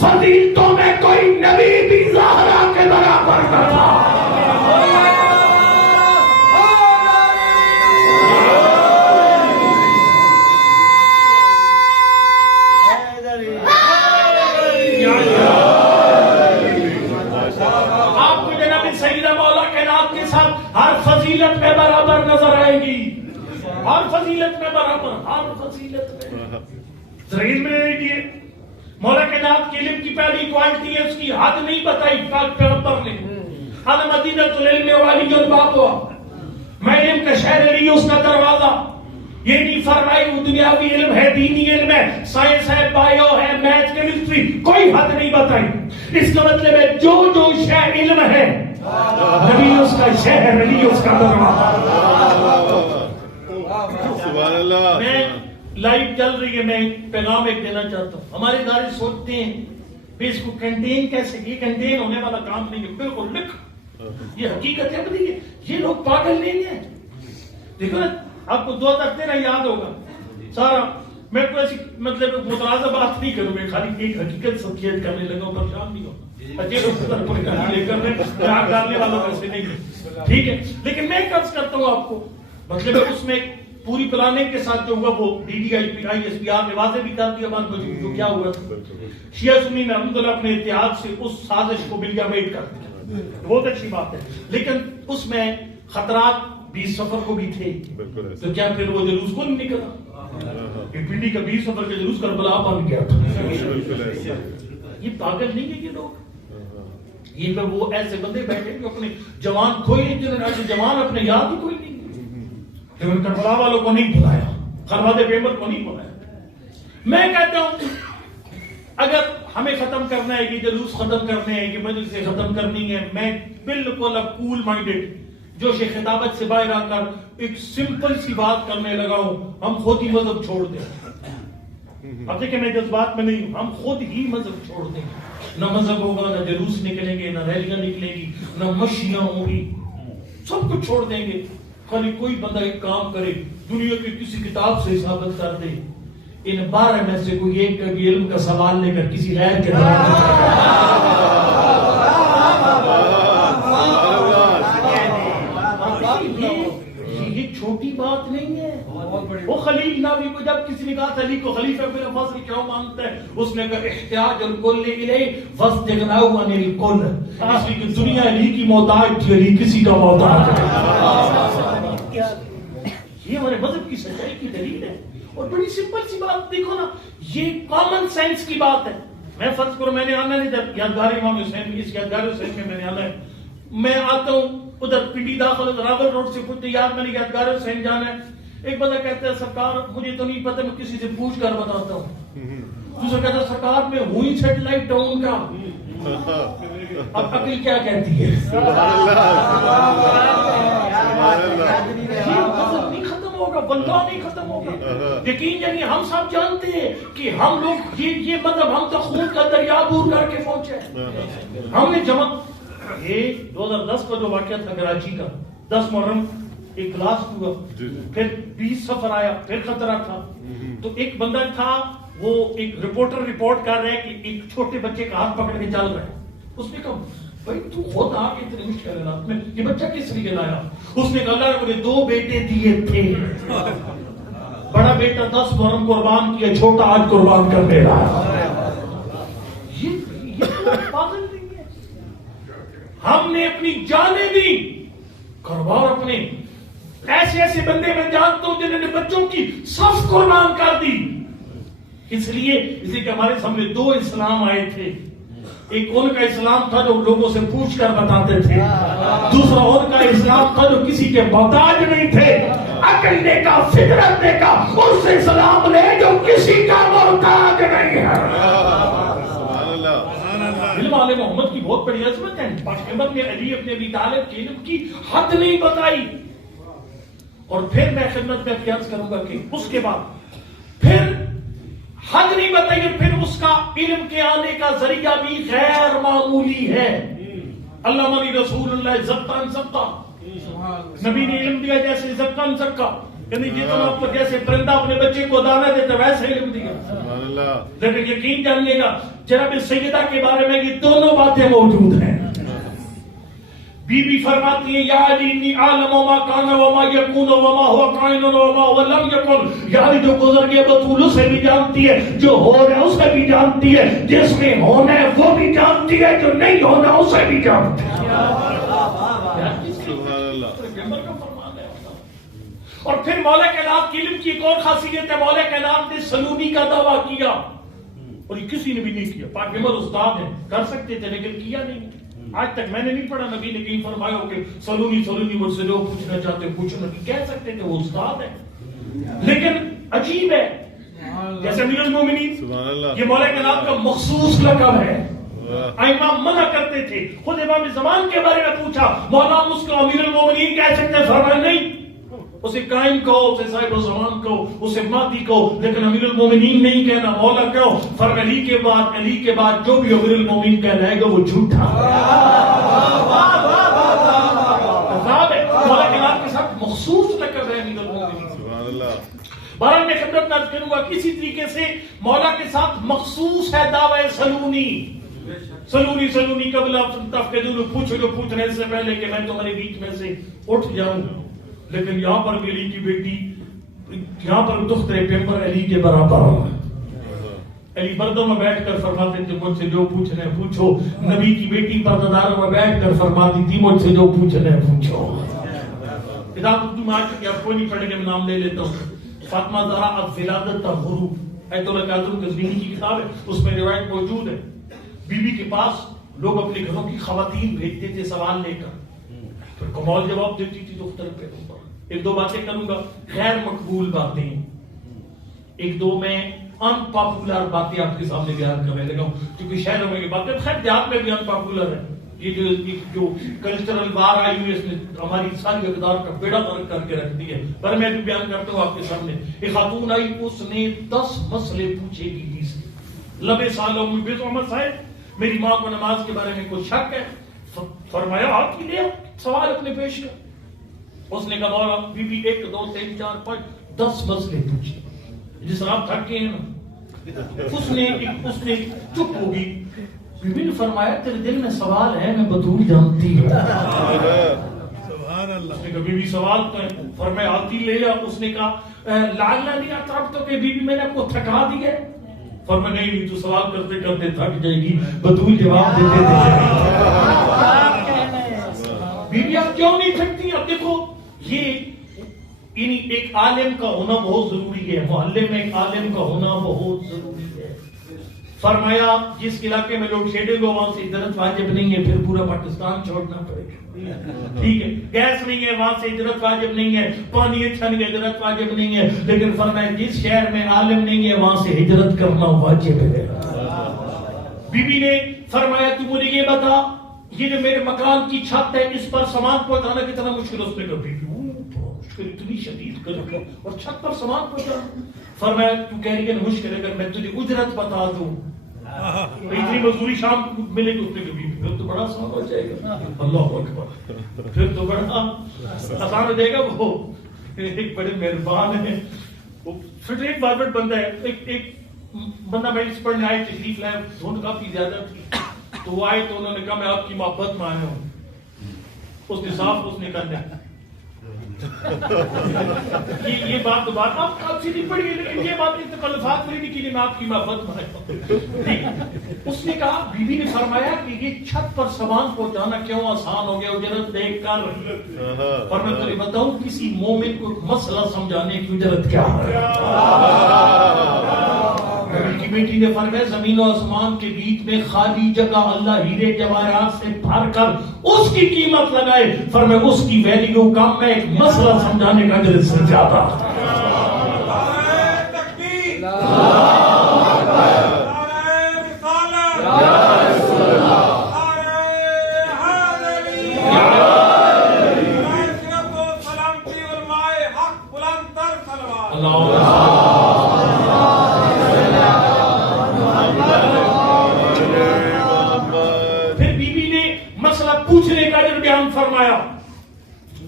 فضیلتوں میں کوئی نبی بھی زہرا کے برابر نہ تھا. آپ کو جناب سیدہ مولا کائنات کے ساتھ ہر فضیلت میں برابر نظر آئے گی، ہر فضیلت میں برابر، ہر فضیلت میں. ذہن میں رکھیے، مولا کائنات کے علم کی پہلی کوالٹی ہے اس کی حد نہیں بتائی پاک پیغمبر نے. حد مدینۃ العلم والی الباب ہوا، میں علم کا شہر علی اس کا دروازہ. یہ نہیں فرمائی وہ دنیاوی علم ہے، دینی علم ہے، سائنس ہے، بائیو ہے، میتھ، کیمسٹری، کوئی حد نہیں بتائی. اس کا مطلب ہے جو جو شے علم ہے نبی اس کا شہر، علی اس کا دروازہ. سبحان اللہ. میں لائف چل رہی ہے، میں پیغام ایک دینا چاہتا ہوں. ہمارے ادارے سوچتے ہیں کہ اس کو کنٹین کیسے، یہ کنٹین ہونے والا کام نہیں ہے. بالکل لکھ، یہ حقیقت ہے. بتائیے یہ لوگ پاگل نہیں ہیں. دیکھو نا، آپ کو 2013 یاد ہوگا سارا. میں کوئی ایسی مطلب متنازع بات نہیں کروں گا، خالی ایک حقیقت سچیت کرنے لگا، پریشان نہیں ہوگا. ڈالنے والوں ویسے نہیں ہے، ٹھیک ہے. لیکن میں قرض کرتا ہوں آپ کو، مطلب اس میں پوری پلاننگ کے ساتھ جو ہوا وہ D D I P I S P R نے واضح بھی کر دیا بات جو کیا ہوا. شیعہ سنی نے الحمدللہ اپنے اتحاد سے اس سازش کو بلیامید کر دیا، بہت اچھی بات ہے. لیکن اس میں خطرات 20 سفر کو بھی تھے. تو کیا پھر وہ جلوس کو نہیں نکلا؟ پنڈی کا 20 سفر کا جلوس کربلا بن گیا تھا. یہ پاگل نہیں ہے یہ لوگ. یہ پہ وہ ایسے بندے بیٹھے جو اپنے جوان کھوئی نہیں، جنہوں نے جوان اپنے یاد ہی کوئی نہیں. کربلا والوں کو نہیں بلایا، خرباد پیمبر کو نہیں بلایا. میں کہتا ہوں اگر ہمیں ختم کرنا ہے، یہ جلوس ختم کرنے ہیں، یہ مجلسیں ختم کرنی ہے، میں بالکل اب کول مائنڈڈ جوش خطابت سے باہر آ کر ایک سمپل سی بات کرنے لگا ہوں. ہم خود ہی مذہب چھوڑ دیں. اب دیکھیں میں جذبات میں نہیں ہوں، ہم خود ہی مذہب چھوڑ دیں. نہ مذہب ہوگا، نہ جلوس نکلیں گے، نہ ریلیاں نکلیں گی، نہ مشیاں ہوں گی، سب کچھ چھوڑ دیں گے. خالی کوئی بندہ ایک کام کرے، دنیا کی کسی کتاب سے ثابت کر دے ان 12 میں سے کوئی ایک کبھی علم کا سوال لے کر کسی غیر کے یہ چھوٹی بات نہیں ہے. وہ خلیل نبی کو جب کسی نے کہا علی کو خلیفہ پھر فضل کیوں مانتا ہے، اس نے کہا احتیاج الکل الیہ واستغناء عن الکل. اس لیے کہ دنیا علی کی محتاج تھی، علی کسی کا محتاج ہے. یہ ہمارے مذہب کی سچائی کی دلیل ہے. اور بڑی سمپل سی بات دیکھو نا، یہ کامن سینس کی بات ہے. میں فرض کرو میں نے آنا نہیں تھا یادگار امام حسین، اس یادگار حسین میں میں نے آنا ہے. میں آتا ہوں ادھر پنڈی داخل راول روڈ سے پوچھتے یار میں نے یادگار حسین جانا ہے. ایک بندہ کہتا ہے سرکار مجھے تو نہیں پتہ، میں کسی سے پوچھ کر بتاتا ہوں. دوسرا کہتا ہے سرکار میں ہوئی سیٹلائٹ ٹاؤن کا. اب عقل کیا کہتی ہے؟ نہیں ختم ہوگا، واللہ نہیں ختم ہوگا. یقین جانیے ہم سب جانتے ہیں کہ ہم لوگ یہ مطلب ہم تو خون کا دریا بور کر کے پہنچے. ہم نے جمع یہ 2010 کا جو واقعہ تھا کراچی کا، 10 محرم ایک کلاس ہوا، پھر 20 سفر آیا، پھر خطرہ تھا. تو ایک بندہ تھا وہ ایک رپورٹر رپورٹ کر رہا ہے کہ ایک چھوٹے بچے کا ہاتھ پکڑ کے چل رہا ہے. اس نے کہا بھائی تو خود آ کے اتنی مشکل حالات میں یہ بچہ کس لیے لایا؟ اس نے کہا اللہ نے مجھے 2 بیٹے دیے تھے، بڑا بیٹا 10 محرم قربان کیا، چھوٹا آج قربان کرنے رہا. یہ پاگل نہیں ہے. ہم نے اپنی جانیں دی گھر اپنے. ایسے ایسے بندے میں جانتا ہوں جنہوں نے بچوں کی صف قربان کر دی. اس لیے کہ ہمارے سامنے 2 اسلام آئے تھے. ایک ان کا اسلام تھا جو لوگوں سے پوچھ کر بتاتے تھے، دوسرا ان کا اسلام تھا جو کسی کے محتاج نہیں تھے. عقل دے گا، فطرت دے گا، اس سے سلام لے جو کسی کا محتاج نہیں ہے۔ سبحان اللہ۔ علم والے محمد کی بہت بڑی عظمت ہے۔ پیغمبر نے علی ابن ابی طالب کے علم کی حد نہیں بتائی۔ اور پھر میں خدمت میں عرض کروں گا کہ اس کے بعد پھر حد نہیں بتائی، پھر اس کا علم کے آنے کا ذریعہ بھی غیر معمولی ہے۔ اللہ ملی رسول اللہ زبطان زبطا، نبی نے علم دیا جیسے زبطان زبطا، یعنی جتنا آپ کو جیسے پرندہ اپنے بچے کو دانا دیتا ویسے علم دیا۔ سبحان اللہ۔ لیکن یقین جانیے گا جناب سیدہ کے بارے میں یہ دونوں باتیں موجود ہیں۔ بی بی فرماتی ہیں یا علی انی عالم وما کان وما یکون وما هو کائن وما هو لم یکن، یعنی جو گزر گیا بطول اسے بھی جانتی ہے، جو ہو رہا ہے اسے بھی جانتی ہے، جس میں ہونا ہے وہ بھی جانتی ہے، جو نہیں ہونا اسے بھی جانتی ہے۔ سبحان اللہ۔ اور پھر مولا کائنات کی علم کی ایک اور خاصیت ہے، مولا کائنات نے سلونی کا دعویٰ کیا اور یہ کسی نے بھی نہیں کیا۔ پاک پیغمبر استاد ہیں، کر سکتے تھے لیکن کیا نہیں۔ آج تک میں نے نہیں پڑھا نبی نے کہیں فرمایا ہو کہ سلونی مجھ سے جو پوچھنا چاہتے پوچھنا، کہہ سکتے تھے وہ استاد ہے۔ لیکن عجیب ہے جیسے امیر المومنین سبحان اللہ۔ یہ مولا کائنات کا مخصوص لقب ہے۔ ائمہ منع کرتے تھے، خود امام زمان کے بارے میں پوچھا مولا اس کو امیر المومنین کہہ سکتے ہیں، فرمایا نہیں، اسے قائم کہو، اسے صاحب الزمان کہو، اسے مہدی کہو، لیکن امیر المومنین نہیں کہنا، مولا کہو۔ فرمایا علی کے بعد جو بھی امیر المومنین کہلائے گا وہ جھوٹا عذاب ہے۔ مولا کائنات کے ساتھ مخصوص لقب ہے امیر المومنین۔ سبحان اللہ۔ بہرحال میں خدمت عرض کروں گا کسی طریقے سے مولا کے ساتھ مخصوص ہے دعوی سلونی۔ سلونی قبل آپ تفقدون، پوچھو جو پوچھنے سے پہلے کہ میں تمہارے بیچ میں سے اٹھ جاؤں۔ لیکن یہاں پر علی کی بیٹی، یہاں پر دختر پیغمبر علی کے برابر ہوں۔ علی پردوں میں بیٹھ کر فرماتے تھے مجھ سے جو پوچھنا ہے پوچھو، نبی کی بیٹی پرداداروں میں بیٹھ کر فرماتی تھی مجھ سے جو پوچھنا ہے پوچھو۔ کتاب اردو میں آ چکی، آپ کوئی نہیں پڑھیں گے، میں نام لے لیتا ہوں۔ فاطمہ زہرا الولادۃ الغروب، ایت اللہ کاظم قزوینی کی کتاب ہے، اس میں روایت موجود ہے۔ بی بی کے پاس لوگ اپنے گھروں کی خواتین بھیجتے تھے سوال لے کر، پھر کمال جواب دیتی تھی دختر پیغمبر۔ ایک دو باتیں کروں گا، غیر مقبول باتیں، ایک دو میں ان پاپولر باتیں آپ کے سامنے بیان کرنے لگا ہوں، کیونکہ شہروں میں یہ باتیں خیر دیہات میں بھی ان پاپولر ہے۔ یہ جو کلچرل بار آئی ہوئی ہے اس نے ہماری ساری اقدار کا بیڑا غرق کر کے رکھ دی ہے، پر میں بھی بیان کرتا ہوں آپ کے سامنے۔ ایک خاتون آئی، اس نے 10 مسئلے پوچھے بیوی سے، لبے سالوں میں بے محمد صاحب میری ماں کو نماز کے بارے میں کوئی شک ہے، فرمایا آپ کی لیا سوال اپنے پیش کر۔ اس نے کہا مولا بی بی 1 2 3 4 5 10 مسئلے پوچھے، جس طرح آپ تھک گئے ہیں نا۔ اس نے چپ ہوگی، بی بی نے فرمایا تیرے دل میں سوال ہے، میں بطول جانتی ہوں۔ سبحان اللہ۔ اس نے کہا بی بی سوال تو ہے، فرمایا آتی لے جا۔ اس نے کہا لعل نہیں آتا تو کہ بی بی میں نے آپ کو تھکا دی ہے؟ فرمایا نہیں، تو سوال کرتے کرتے تھک جائے گی، بطول جواب دیتے بی بی آپ کیوں نہیں تھکتی؟ اب دیکھو یہ ایک عالم کا ہونا بہت ضروری ہے، معلم میں ایک عالم کا ہونا بہت ضروری ہے۔ فرمایا جس علاقے میں لوگ شیڈنگ ہو وہاں سے ہجرت واجب نہیں ہے، پھر پورا پاکستان چھوڑنا پڑے گا، ٹھیک ہے؟ گیس نہیں ہے وہاں سے ہجرت واجب نہیں ہے، پانی اچھا نہیں ہے ہجرت واجب نہیں ہے، لیکن فرمایا جس شہر میں عالم نہیں ہے وہاں سے ہجرت کرنا واجب ہے۔ بی بی نے فرمایا تو مجھے یہ بتا، یہ جو میرے مکان کی چھت ہے اس پر سامان پہنچانا کتنا مشکل؟ اس نے کہا بی بی مشکل اتنی شدید کر اور چھت پر سامان پہنچانا؟ فرمایا تو کہہ رہی ہے مشکل ہے، اگر میں تجھے اجرت بتا دوں اتنی مزدوری شام ملے گی، اس نے کہا پھر تو بڑا آسان ہو جائے گا۔ اللہ اکبر، پھر تو بڑا آسان ہو جائے گا۔ وہ ایک بڑے مہربان ہیں، وہ اسٹریٹ فارورڈ بندہ ہے۔ ایک بندہ میڈس پڑھنے آئے، تشریف لائے، دھند کافی زیادہ تھی، تو وہ آئے تو انہوں نے کہا میں آپ کی محبت میں آیا ہوں۔ اس نے صاف اس نے کہا یہ بات دوبارہ آپ سیدھی پڑھی، لیکن یہ بات تکلفات پوری نہیں کی، میں آپ کی محبت میں آیا ہوں۔ اس نے کہا بی بی نے فرمایا کہ یہ چھت پر سامان پہنچانا کیوں آسان ہو گیا اجرت دیکھ کر؟ اور میں تمہیں بتاؤں کسی مومن کو مسئلہ سمجھانے کی اجرت کیا ہے؟ نبی کی بیٹی نے فرمایا زمین و آسمان کے بیچ میں خالی جگہ اللہ ہیرے جواہرات سے بھر کر اس کی قیمت لگائے، فرمایا اس کی ویلیو کم ہے ایک مسئلہ سمجھانے کا اجر سے زیادہ۔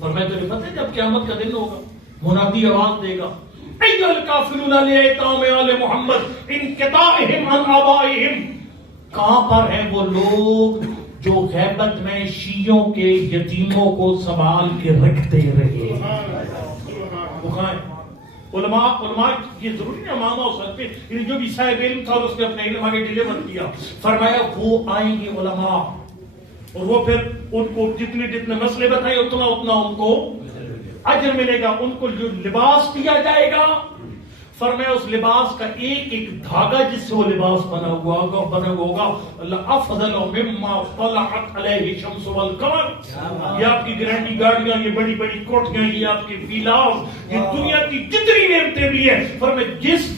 فرمایا تجھے پتہ ہے جب قیامت کا دن ہوگا منادی آواز دے گا ای الکافرون لایتام آل محمد انقطاعہم عن آبائہم، کہاں پر ہیں وہ لوگ جو غیبت میں شیعوں کے یتیموں کو سنبھال کے رکھتے رہے؟ وہ کہاں ہیں؟ علماء یہ ضروری ہے امام ہو سکتے ہیں، جو بھی صاحب علم تھا اس نے اپنے علم آگے ڈیلیور کیا، فرمایا وہ آئیں گے علماء اور وہ پھر ان کو جتنے مسئلے بتائیں اتنا ان کو اجر ملے گا۔ ان کو جو لباس دیا جائے گا فرمایا اس لباس کا ایک ایک دھاگا جس سے وہ لباس بنا ہوا ہوگا اللہ افضل مما طلعت علیہ الشمس والقمر، یہ آپ کی گرانڈی گاڑیاں، یہ بڑی بڑی کوٹھیاں، یہ آپ کے ویلاز، یہ دنیا کی جتنی نعمتیں بھی ہیں، فرمایا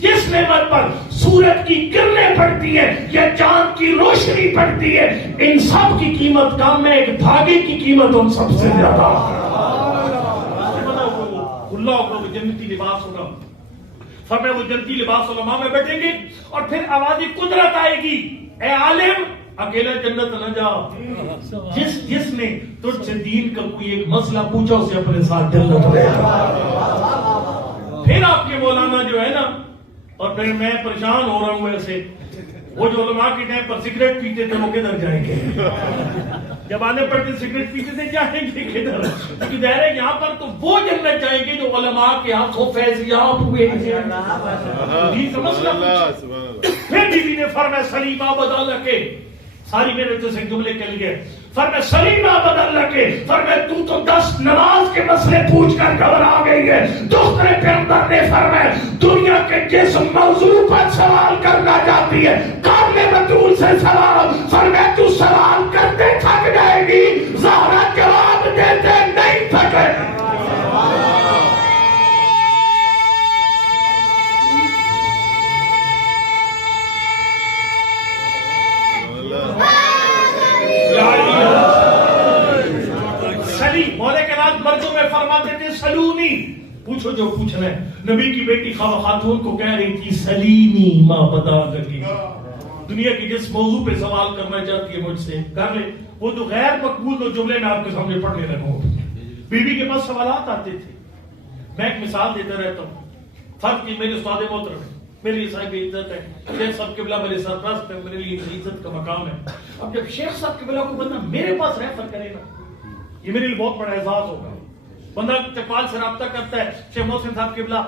جس نعمت پر سورج کی کرنیں پڑتی ہیں یا چاند کی روشنی پڑتی ہے، ان سب کی قیمت کم ہے، ایک دھاگے کی قیمت ان سب سے زیادہ۔ اللہ ہوگا وہ جنتی لباس ہوگا، فرمایا وہ جنتی لباس علماء میں بیٹھیں گے اور پھر آواز قدرت آئے گی اے عالم اکیلا جنت نہ جا، جس نے تجھ سے دین کا کوئی ایک مسئلہ پوچھا اسے اپنے ساتھ جنت لے جا۔ پھر آپ کے مولانا جو ہے نا، اور پھر میں پریشان ہو رہا ہوں ایسے، وہ جو علماء کے ٹائم پر سگریٹ پیتے تھے وہ کدھر جائیں گے؟ جب آنے پڑتے سگریٹ پیتے تھے جائیں گے کدھر؟ کیونکہ ظاہر ہے یہاں پر تو وہ جنت جائیں گے جو علماء کے ہاتھوں فیضیاب ہوئے ہیں۔ پھر بیوی نے فرمایا سلیمہ بدل کے، ساری میرے تو سے جملے کے لیے فرمایا سلیمہ بدل کے، فرمایا تو 10 نماز کے مسئلے پوچھ کر گھبرا گئی ہے۔ دختر پیغمبر نے فرمایا دنیا کے جس موضوع پر سوال کرنا چاہتی ہے قابل بطول سے سوال، فرمایا تو سوال کرتے تھک جائے گی، زہرا جواب دیتے نہیں تھکے۔ مولا کے نام مردوں میں فرماتے تھے سلونی، پوچھو جو پوچھنا ہے۔ نبی کی بیٹی خاتون کو کہہ رہی تھی سلینی ما بدا لگی، دنیا کی جس موضوع پہ سوال کرنا چاہتی ہے مجھ سے کر لے۔ وہ تو غیر مقبول جملے میں آپ کے سامنے پڑھنے لگا ہوں۔ بیوی کے پاس سوالات آتے تھے، میں ایک مثال دیتا رہتا ہوں۔ فرض کی میرے استاد محترم ہے، میرے لیے صاحب عزت ہے، شیخ صاحب قبلہ میرے سرپرست ہے، میرے لیے عزت کا مقام ہے۔ اب جب شیخ صاحب قبلہ کو بندہ میرے پاس ریفر کرے نا، یہ میرے لیے بہت بڑا اعزاز ہوگا۔ بندہ تقوال سے رابطہ کرتا ہے، شیخ محسن صاحب قبلہ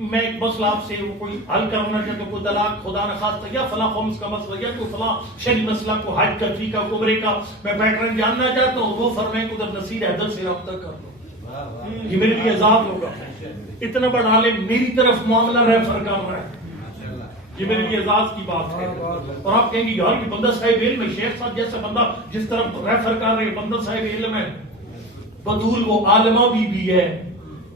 میں ایک مسئلہ آپ سے کوئی حل کرنا چاہتا ہوں، کوئی طلاق خدا نخواستہ یا فلاں خمس کا مسئلہ یا کوئی فلاں شرعی مسئلہ کو حج کا فی کا عمرے کا میں پیٹرن جاننا چاہتا ہوں، وہ فرمائیں کہ ادھر نصیر حیدر سے رابطہ کر لو، یہ میرے لیے اعزاز ہوگا۔ اتنا بڑا عالم میری طرف معاملہ ریفر کر رہا ہے، یہ میرے لیے اعزاز کی بات ہے۔ اور آپ کہیں گے یار یہ بندہ صاحب علم ہے، شیخ صاحب جیسا بندہ جس طرف ریفر کر رہے بندہ صاحب علم ہے، بطول وہ عالمہ بھی ہے،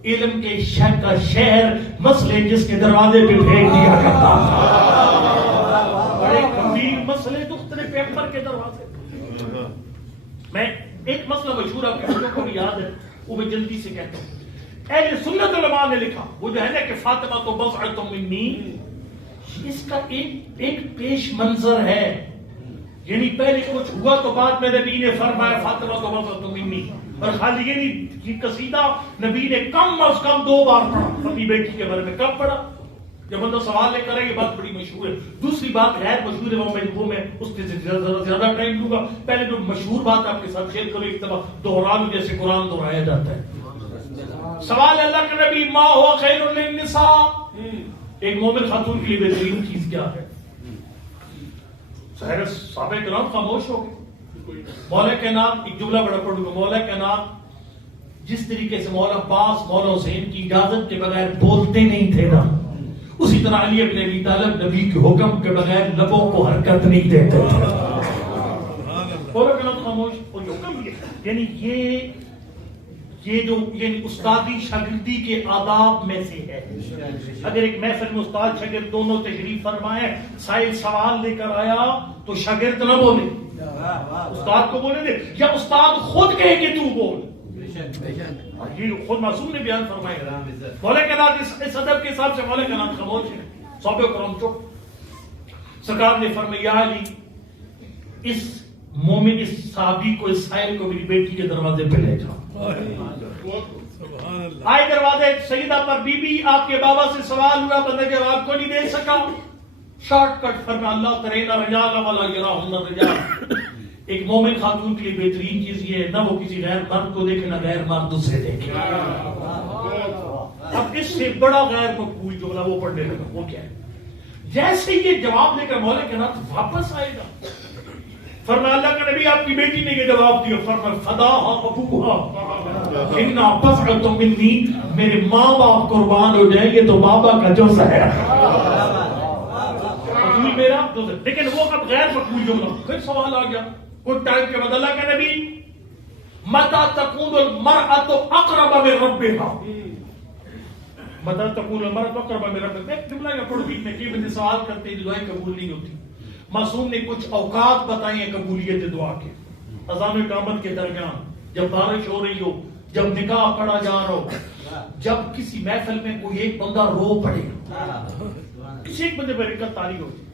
علم کے شک کا شہر مسئلے جس کے دروازے پہ بھیج دیا کرتا تھا، بڑے گمبھیر مسئلے دختر پیغمبر کے دروازے پہ۔ میں ایک مسئلہ مشہور آپ کے بچوں کو بھی یاد ہے، وہ میں جلدی سے کہتا ہوں۔ اہل سنت علماء نے لکھا وہ جو ہے نا کہ فاطمہ تو بضعۃ منی، اس کا ایک پیش منظر ہے، یعنی پہلے کچھ ہوا تو بعد میں نبی نے فرمایا فاطمہ تو بضعۃ منی، اور خالی یہ نہیں کہ قصیدہ نبی نے کم از کم 2 بار پڑھا اپنی بیٹی کے بارے میں۔ کب پڑھا؟ جب بندہ سوال لے کر ہے، یہ بات بڑی مشہور ہے۔ دوسری بات غیر مشہور ہے، وہ میں اس کے زیادہ ٹائم دوں گا۔ پہلے جو مشہور بات آپ کے ساتھ شیئر کرو، ایک دفعہ دوہرا لوں جیسے قرآن دہرایا جاتا ہے۔ سوال اللہ کے نبی ما ہوا خیر للنساء، ایک مومن خاتون کے لیے بہترین چیز کیا ہے؟ صحابہ کرام خاموش ہو گئے۔ مولا کائنات، ایک جملہ بڑا پڑھوں گا، مولا کائنات جس طریقے سے مولا عباس مولا حسین کی اجازت کے بغیر بولتے نہیں تھے نا، اسی طرح علی بن ابی طالب نبی کے حکم کے بغیر لبوں کو حرکت نہیں دیتے تھے. اور اگر خاموش اور حکم یعنی یہ جو یعنی استادی شاگردی کے آداب میں سے ہے. اگر ایک محفل میں استاد شاگرد دونوں تشریف فرمائے, سائل سوال لے کر آیا تو شاگرد نہ بولے, استاد کو بولے دے, یا استاد خود کہے کہ تو بول. یہ خود معصوم نے بیان فرمایا. مولا کائنات اس ادب کے حساب سے مولا کائنات خاموش ہے, صحابہ کرام چپ. سرکار نے فرمایا یا علی, اس مومن اس صحابی کو, اس سائل کو میری بیٹی کے دروازے پہ لے جاؤ. آئے دروازے, سیدہ پر بی بی آپ کے بابا سے سوال ہوا, بندہ جواب کو نہیں دے سکا. شارٹ کٹ فرما اللہ ترینا رجال ولا یراہن الرجال. ایک مومن خاتون کے لیے بہترین چیز یہ ہے, نہ وہ کسی غیر مرد کو دیکھے, نہ غیر مرد اسے دیکھے. اب اس سے بڑا غیر مقبول جملہ وہ پڑھنے لگا, وہ کیا ہے؟ جیسے یہ جواب لے کر مولا کے نام واپس آئے گا, فرمایا اللہ کا نبی آپ کی بیٹی نے یہ جواب دیا, فرمایا فداہا ابوہا ان بضعۃ منی, میرے ماں باپ قربان ہو جائیں, یہ تو بابا کا جوز ہے, میرا جوز ہے. لیکن وہ اب غیر مقبول جملہ. پھر سوال آ گیا کچھ ٹائم کے بعد, اللہ کا نبی متى تكون المرأة اقرب من ربها, متى تكون المرأة اقرب من ربها. جملہ یہ پڑھ بیچ میں کہ بندے سوال کرتے ہیں, دعائیں قبول نہیں ہوتی. معصوم نے کچھ اوقات بتائی ہیں قبولیت دعا کے, اذان و اقامت کے درمیان, جب بارش ہو رہی ہو, جب نکاح پڑھا جا رہا ہو, جب کسی محفل میں کوئی ایک بندہ رو پڑے, کسی ایک بندے پر رکعت طاری ہو جائے,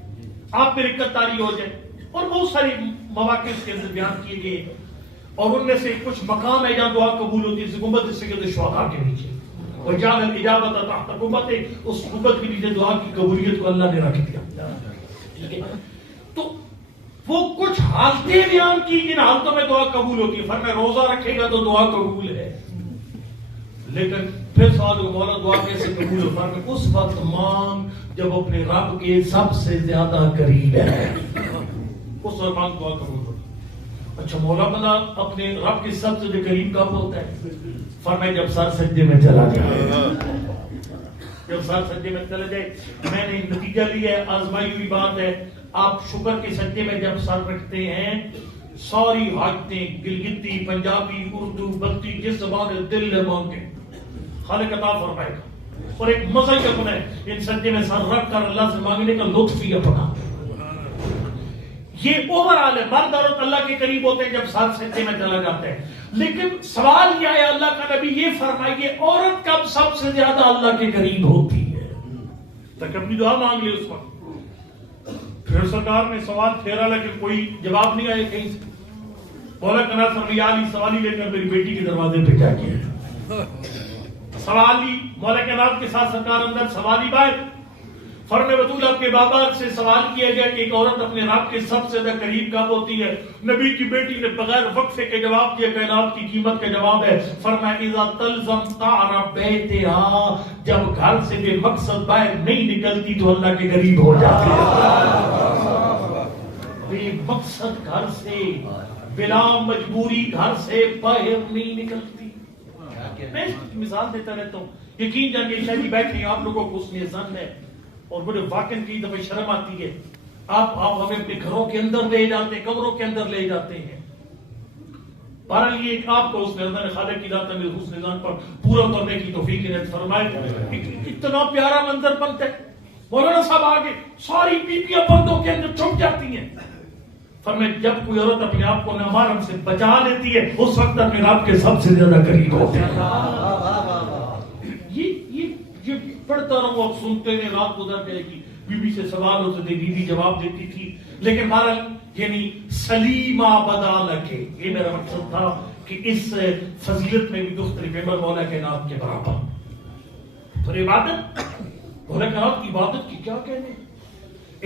آپ پہ رکعت طاری ہو جائے, اور بہت سارے مواقع اس کے اندر بیان کیے گئے, اور ان میں سے کچھ مقام ہے جہاں دعا قبول ہوتی ہے, گنبد اس سے کہتے ہیں شہداء کے نیچے, اور جعل الاجابۃ تحت گنبد, اس گنبد کے نیچے دعا کی قبولیت کو اللہ نے رکھ دیا. ٹھیک ہے, تو وہ کچھ حالتیں بیان کی جن حالتوں میں دعا قبول ہوتی ہے. فرمایا روزہ رکھے گا تو دعا قبول ہے, لیکن پھر سوال کو مولا دعا کیسے قبول ہو؟ فرمایا اس وقت مانگ جب اپنے رب کے سب سے زیادہ قریب ہے, اس وقت مانگ دعا قبول ہوتی. اچھا مولا بندہ اپنے رب کے سب سے قریب کب ہوتا ہے؟ فرمایا جب سر سجدے میں چلا جائے, جب سر سجدے میں چلا جائے. میں نے نتیجہ لیا ہے, آزمائی ہوئی بات ہے, آپ شکر کے سجدے میں جب سر رکھتے ہیں, ساری حاجتیں گلگتی, پنجابی, اردو, بلتی, جس زبان دل ہے مانگے خالق عطا فرمائے گا. اور ایک مزہ ہی اپنا ہے ان سجدے میں سر رکھ کر اللہ سے مانگنے کا لطف ہی اپنا. یہ اوورآل ہے, مرد عورت اللہ کے قریب ہوتے ہیں جب سر سجدے میں چلا جاتا ہے. لیکن سوال یہ ہے, اللہ کا نبی یہ فرمائیے عورت کب سب سے زیادہ اللہ کے قریب ہوتی ہے؟ تک اپنی دعا مانگ لی اس وقت. پھر سرکار نے سوال پھیرا, لیکن کوئی جواب نہیں آیا کہیں سے. مولا کنا فرمایا علی سوال ہی لے کر میری بیٹی کے دروازے پہ کیا کیا, سوالی مولا کائنات کے ساتھ سرکار اندر, سوالی باہر. فرمایا بطول آپ کے بابا سے سوال کیا گیا کہ ایک عورت اپنے رب کے سب سے زیادہ قریب کب ہوتی ہے؟ نبی کی بیٹی نے بغیر وقفے کے جواب دیا, کائنات کی قیمت کا جواب ہے. فرمایا اذا تلزم تعرف بیتھا, جب گھر سے بے مقصد باہر نہیں نکلتی تو اللہ کے قریب ہو جاتی ہے. بے مقصد گھر سے, بلا مجبوری گھر سے باہر نہیں نکلتی. میں مثال دیتا رہتا ہوں, یقین جانیے شاید بیٹھے ہیں آپ لوگوں کو حسن ظن ہے, اور مجھے واقعی کئی دفعہ شرم آتی ہے. آپ ہمیں اپنے گھروں کے اندر لے جاتے ہیں, کمروں کے اندر لے جاتے ہیں. بہرحال یہ ایک آپ کو حسن ظن خالق کی ذات میں حسن ظن پر پورا کرنے کی توفیق عنایت فرمائے. اتنا پیارا منظر بنتا ہے. مولانا صاحب آگے ساری بیویاں پردوں کے اندر چھپ جاتی ہیں. فرمایا جب کوئی عورت اپنے آپ کو نامحرم سے بچا لیتی ہے اس وقت اپنے رب کے سب سے زیادہ قریب ہوتے ہیں. یہ پڑھتا رہو, آپ سنتے ہیں, رات گزر جائے گی. بی بی سے سوال ہوتے تھے, بی بی جواب دیتی تھی. لیکن بہرحال یعنی سلیمہ بدا لکھے, یہ میرا مقصد تھا کہ اس فضیلت میں بھی دختر پیمبر مولا کائنات کے برابر. پھر عبادت, مولا کائنات کی عبادت کی کیا کہنے,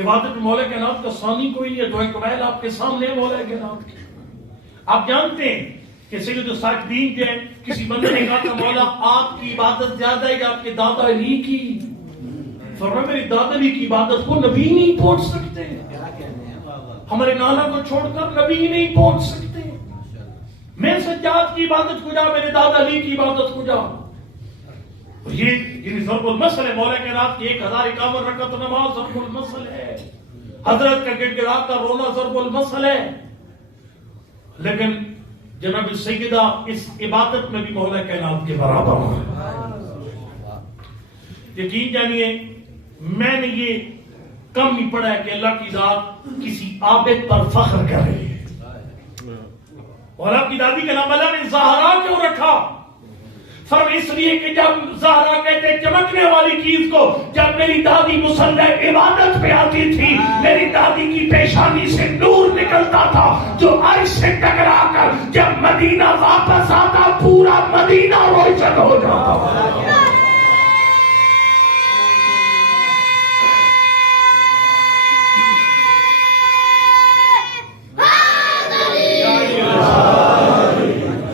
عبادت میں مولا کائنات کا ثانی کوئی نہیں ہے. دعائے قبائل آپ کے سامنے مولا کائنات کی. آپ جانتے ہیں کہ سید الساجدین جو ہے, کسی بندے نے کہا کہ مولا آپ کی عبادت زیادہ ہے آپ کے دادا علی کی. فرمایا میری دادا علی کی عبادت کو نبی نہیں پہنچ سکتے, ہمارے نانا کو چھوڑ کر نبی نہیں پہنچ سکتے. میں سجاد کی عبادت کو جا, میرے دادا علی کی عبادت کو جا. یہ ضرب المثل ہے. مولا کائنات کی 1051 رکعت نماز ضرب المثل ہے. حضرت کا گڑ گڑا کر رونا ضرب المثل ہے. لیکن جناب سیدہ اس عبادت میں بھی مولا کائنات کے برابر ہے. یقین جانیے میں نے یہ کم نہیں پڑھا ہے کہ اللہ کی ذات کسی عابد پر فخر کر رہی ہے. اور آپ کی دادی کا نام اللہ نے زہرا کیوں رکھا؟ فرم اس لیے کہ جب زہرا کہتے چمکنے والی چیز کو، جب میری دادی مصلی عبادت پہ آتی تھی میری دادی کی پیشانی سے نور نکلتا تھا جو عرش سے ٹکرا کر جب مدینہ واپس آتا پورا مدینہ روشن ہو جاتا.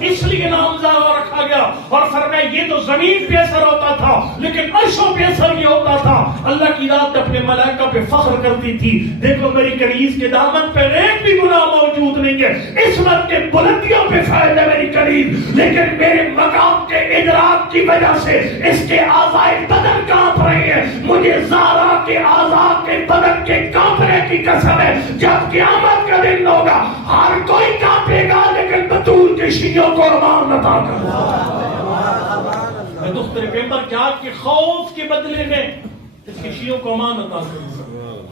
اس لیے نام زہرا رکھا گیا. اور فرمایا یہ تو زمین پہ اثر ہوتا تھا لیکن عرشوں پہ اثر یہ ہوتا تھا. اللہ کی ذات اپنے ملائکہ پہ فخر کرتی تھی دیکھو میری کنیز کے دامن پہ ایک بھی گناہ موجود نہیں ہے. عصمت کے بلندیوں پہ فائد ہے میری کنیز لیکن میرے مقام کے ادراک کی وجہ سے اس کے اعضائے بدن کانپ رہے ہیں. مجھے زہرا کے اعضاء کے بدن کے کانپنے کی قسم ہے جب قیامت کا دن ہوگا ہر کوئی کانپے گا لیکن بطول کے شیعوں کو امان عطا کرے. میں دختر پیمبر کیا کہ خوف کے بدلے میں اس کے شیعوں کو امان عطا کروں.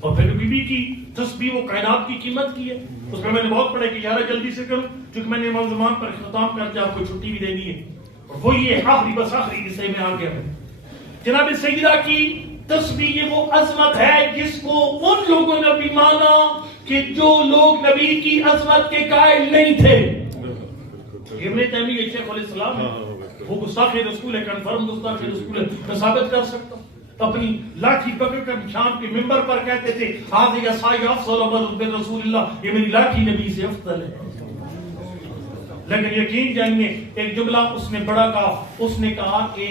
اور پھر بی بی کی تسبیح وہ کائنات کی قیمت کی ہے. اس میں نے بہت پڑھا کہ یارہ جلدی سے کروں چونکہ میں نے موضوعات پر اختتام کر کے آپ کو چھٹی بھی دینی ہے. اور وہ یہ آخری بس آخری حصے میں آ گیا ہے. جناب سیدہ کی تسبیح یہ وہ عظمت ہے جس کو ان لوگوں نے بھی مانا کہ جو لوگ نبی کی عظمت کے قائل نہیں تھے. ابن تیمیہ شیخ الاسلام ہے وہ گستاخ رسول ہے کنفرم گستاخ رسول ہے. میں ثابت کر سکتا ہوں اپنی لاٹھی پکڑ کر شام کے منبر پر کہتے تھے ہذہ عصای افضل من رسول اللہ یہ میری لاٹھی نبی سے افضل ہے. لیکن یقین جانیے ایک جملہ اس نے بڑا کہا. اس نے کہا کہ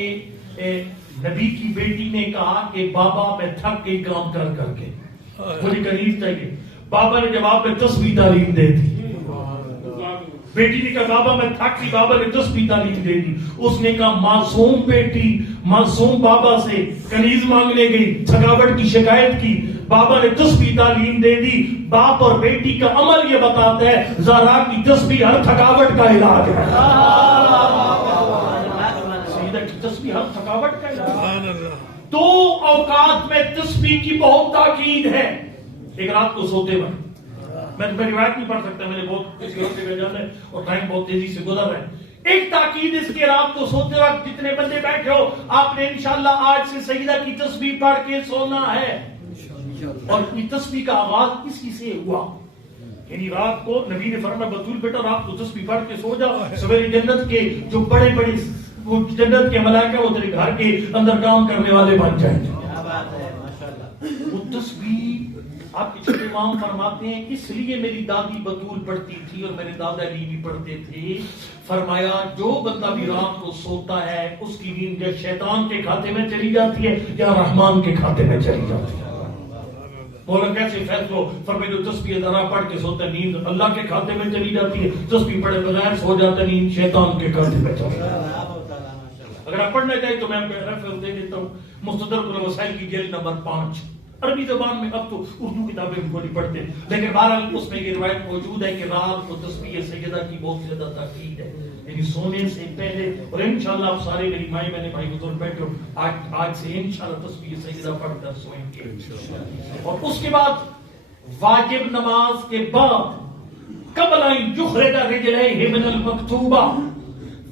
نبی کی بیٹی نے کہا کہ بابا میں تھک گئی کام کر کر کے مجھے کنیز چاہیے. بابا نے جواب میں تسبیح تعلیم دے دی. بیٹی نے کہا بابا میں تھک گئی بابا نے تسبیح تعلیم دے دی. اس نے کہا معصوم بیٹی معصوم بابا سے کنیز مانگنے گئی تھکاوٹ کی شکایت کی بابا نے تسبیح تعلیم دے دی. باپ اور بیٹی کا عمل یہ بتاتا ہے زہرا کی تسبیح ہر تھکاوٹ کا علاج ہے. سیدہ کی تسبیح ہر تھکاوٹ کا علاج ہے. دو اوقات میں تسبیح کی بہت تاکید ہے. ایک رات کو سوتے وقت میں روایت نہیں پڑھ سکتا میں نے بہت اس گروپ سے جانا ہے اور ٹائم بہت تیزی سے گزر رہا ہے. ایک تاکید اس کے رات کو سوتے وقت جتنے بندے بیٹھے ہو آپ نے انشاءاللہ آج سے سیدہ کی تسبیح پڑھ کے سونا ہے. اور یہ تسبیح کا آغاز کسی سے ہوا یعنی رات کو نبی نے فرمایا بطول بیٹا رات کو تسبیح پڑھ کے سو جا سویرے جنت کے جو بڑے بڑے جنت کے ملائکہ وہ تیرے گھر کے اندر کام کرنے والے بن جائیں. وہ تسبیح آپ کے چھوٹے امام فرماتے ہیں اس لیے میری دادی بطول پڑھتی تھی اور میرے دادا علی بھی پڑھتے تھے. فرمایا جو بندہ بھی رات کو سوتا ہے اس کی نیند یا شیطان کے کھاتے میں چلی جاتی ہے یا رحمان کے کھاتے میں چلی جاتی ہے. مولا کیسے فیصلو فرمایا جو تسبیح ذرا پڑھ کے سوتا ہے نیند اللہ کے کھاتے میں چلی جاتی ہے. تسبیح پڑھے بغیر سو جاتا ہے نیند شیطان کے کھاتے میں چلی جاتی ہے. اگر آپ پڑھنا چاہیں تو میں آپ کو ریفرنس دے دیتا ہوں مستدرک الوسائل کی جلد نمبر 5. عربی زبان میں اب تو اردو کتابیں بھی نہیں پڑھتے لیکن بہرحال اس میں یہ روایت موجود ہے کہ رات کو تسبیح سیدہ کی بہت زیادہ تاکید ہے یعنی سونے سے پہلے. اور انشاءاللہ آپ سارے میری مائیں بہنیں بھائی بزرگ بیٹھے ہو آج سے انشاءاللہ تسبیح سیدہ پڑھ کر سوئیں گے. اور اس کے بعد واجب نماز کے بعد قبل ان یخرج رجلیہ من المکتوبہ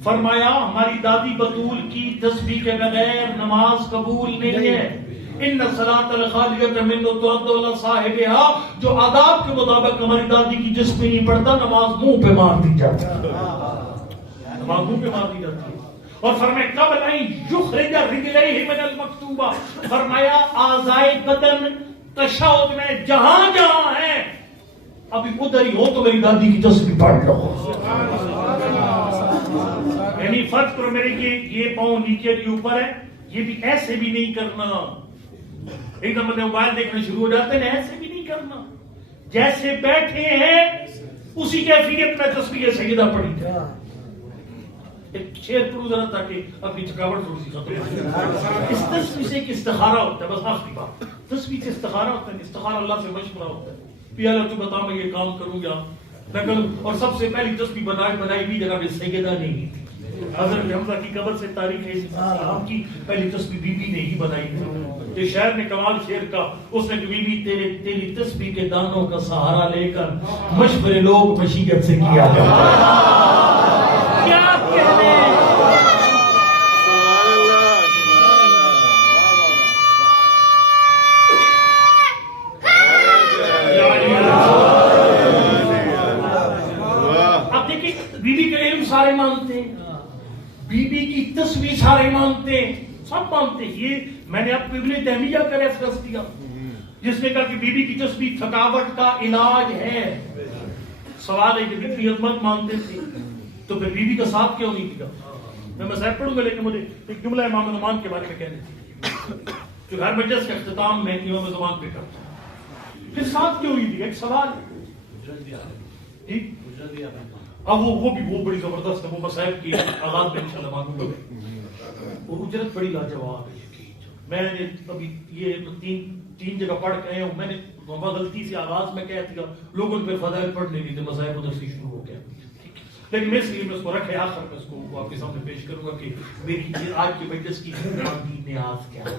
فرمایا ہماری دادی بطول کی تسبیح کے بغیر نماز قبول نہیں ہے. ان صلاۃ الخالیۃ من ترد الی صاحبها جو آداب کے مطابق ہماری دادی کی جس پہ نہیں پڑھتا نماز منہ پہ مار دی جاتی ہے. نماز منہ پہ مار دی جاتی ہے. اور فرمایا قبل ان یخرج رجلیہ من المکتوبہ فرمایا اعضائے بدن تشہد میں جہاں جہاں ہے ابھی ادھر ہی ہو تو میری دادی کی تسبیح پڑھ لو. یعنی فرض کرو میرے یہ پاؤں نیچے کے اوپر ہے یہ بھی ایسے بھی نہیں کرنا ایک دم موبائل دیکھنا شروع ہو جاتے ہیں ایسے بھی نہیں کرنا جیسے بیٹھے ہیں اسی کیفیت میں تسبیح سیدہ پڑھی جائے. ایک شعر پڑھوں ذرا تاکہ اپنی تھکاوٹ تھوڑی سی ختم ہو جائے. اس تصویر سے ایک استخارہ ہوتا ہے, بس آخری بات, تصویر سے استخارہ ہوتا ہے. استخارہ اللہ سے مشورہ ہوتا ہے, پی اللہ تو بتا میں یہ کام کروں یا نہ کروں. اور سب سے پہلی تصویر بنائی بھی جناب سیدہ نے ہی تھی. حضرت حمزہ کی قبر سے تاریخ ہے اسلام کی پہلی تصویر بی بی نے ہی بنائی تھی. یہ شاعر نے کمال شعر کا, اس نے بی بی تیری تصویر کے دانوں کا سہارا لے کر مشورے لوگ مشیت سے کیا کیا کہنے. اب دیکھیں بی بی کا علم سارے مانتے ہیں, بی بی کی تصویر سارے مانتے ہیں, سب مانتے ہیں. یہ میں نے آپ کو ابن تیمیہ کا ریفرنس دیا جس نے کہا کہ بی بی کی تصویر تھکاوٹ کا علاج ہے. سوال ہے کہ اتنی عظمت مانتے تھے تو پھر بی بی کا ساتھ کیوں نہیں دیا. میں مسائل پڑھوں گا لیکن مجھے ایک جملہ امام زمان کے بارے میں کہنے تھی جو ہر مجلس کے اختتام میں امام زمان پہ کرتا ہے. پھر ساتھ کیوں نہیں دیا, ایک سوال ہے. اب وہ بھی وہ بڑی زبردست ہے, وہ مسائل کی آغاز میں انشاءاللہ مانگوں گا. وہ اجرت بڑی لاجواب ہے. میں نے ابھی یہ تین جگہ پڑھ کے آیا ہوں. میں نے غلطی سے آغاز میں کہہ دیا, لوگوں نے فضائل پڑھنے کی تو مسائل ادھر سے شروع ہو گیا. لیکن میں اس کو رکھے آخر میں اس کو آپ کے سامنے پیش کروں گا کہ میری آج کی مجلس کی نیاز کیا ہے.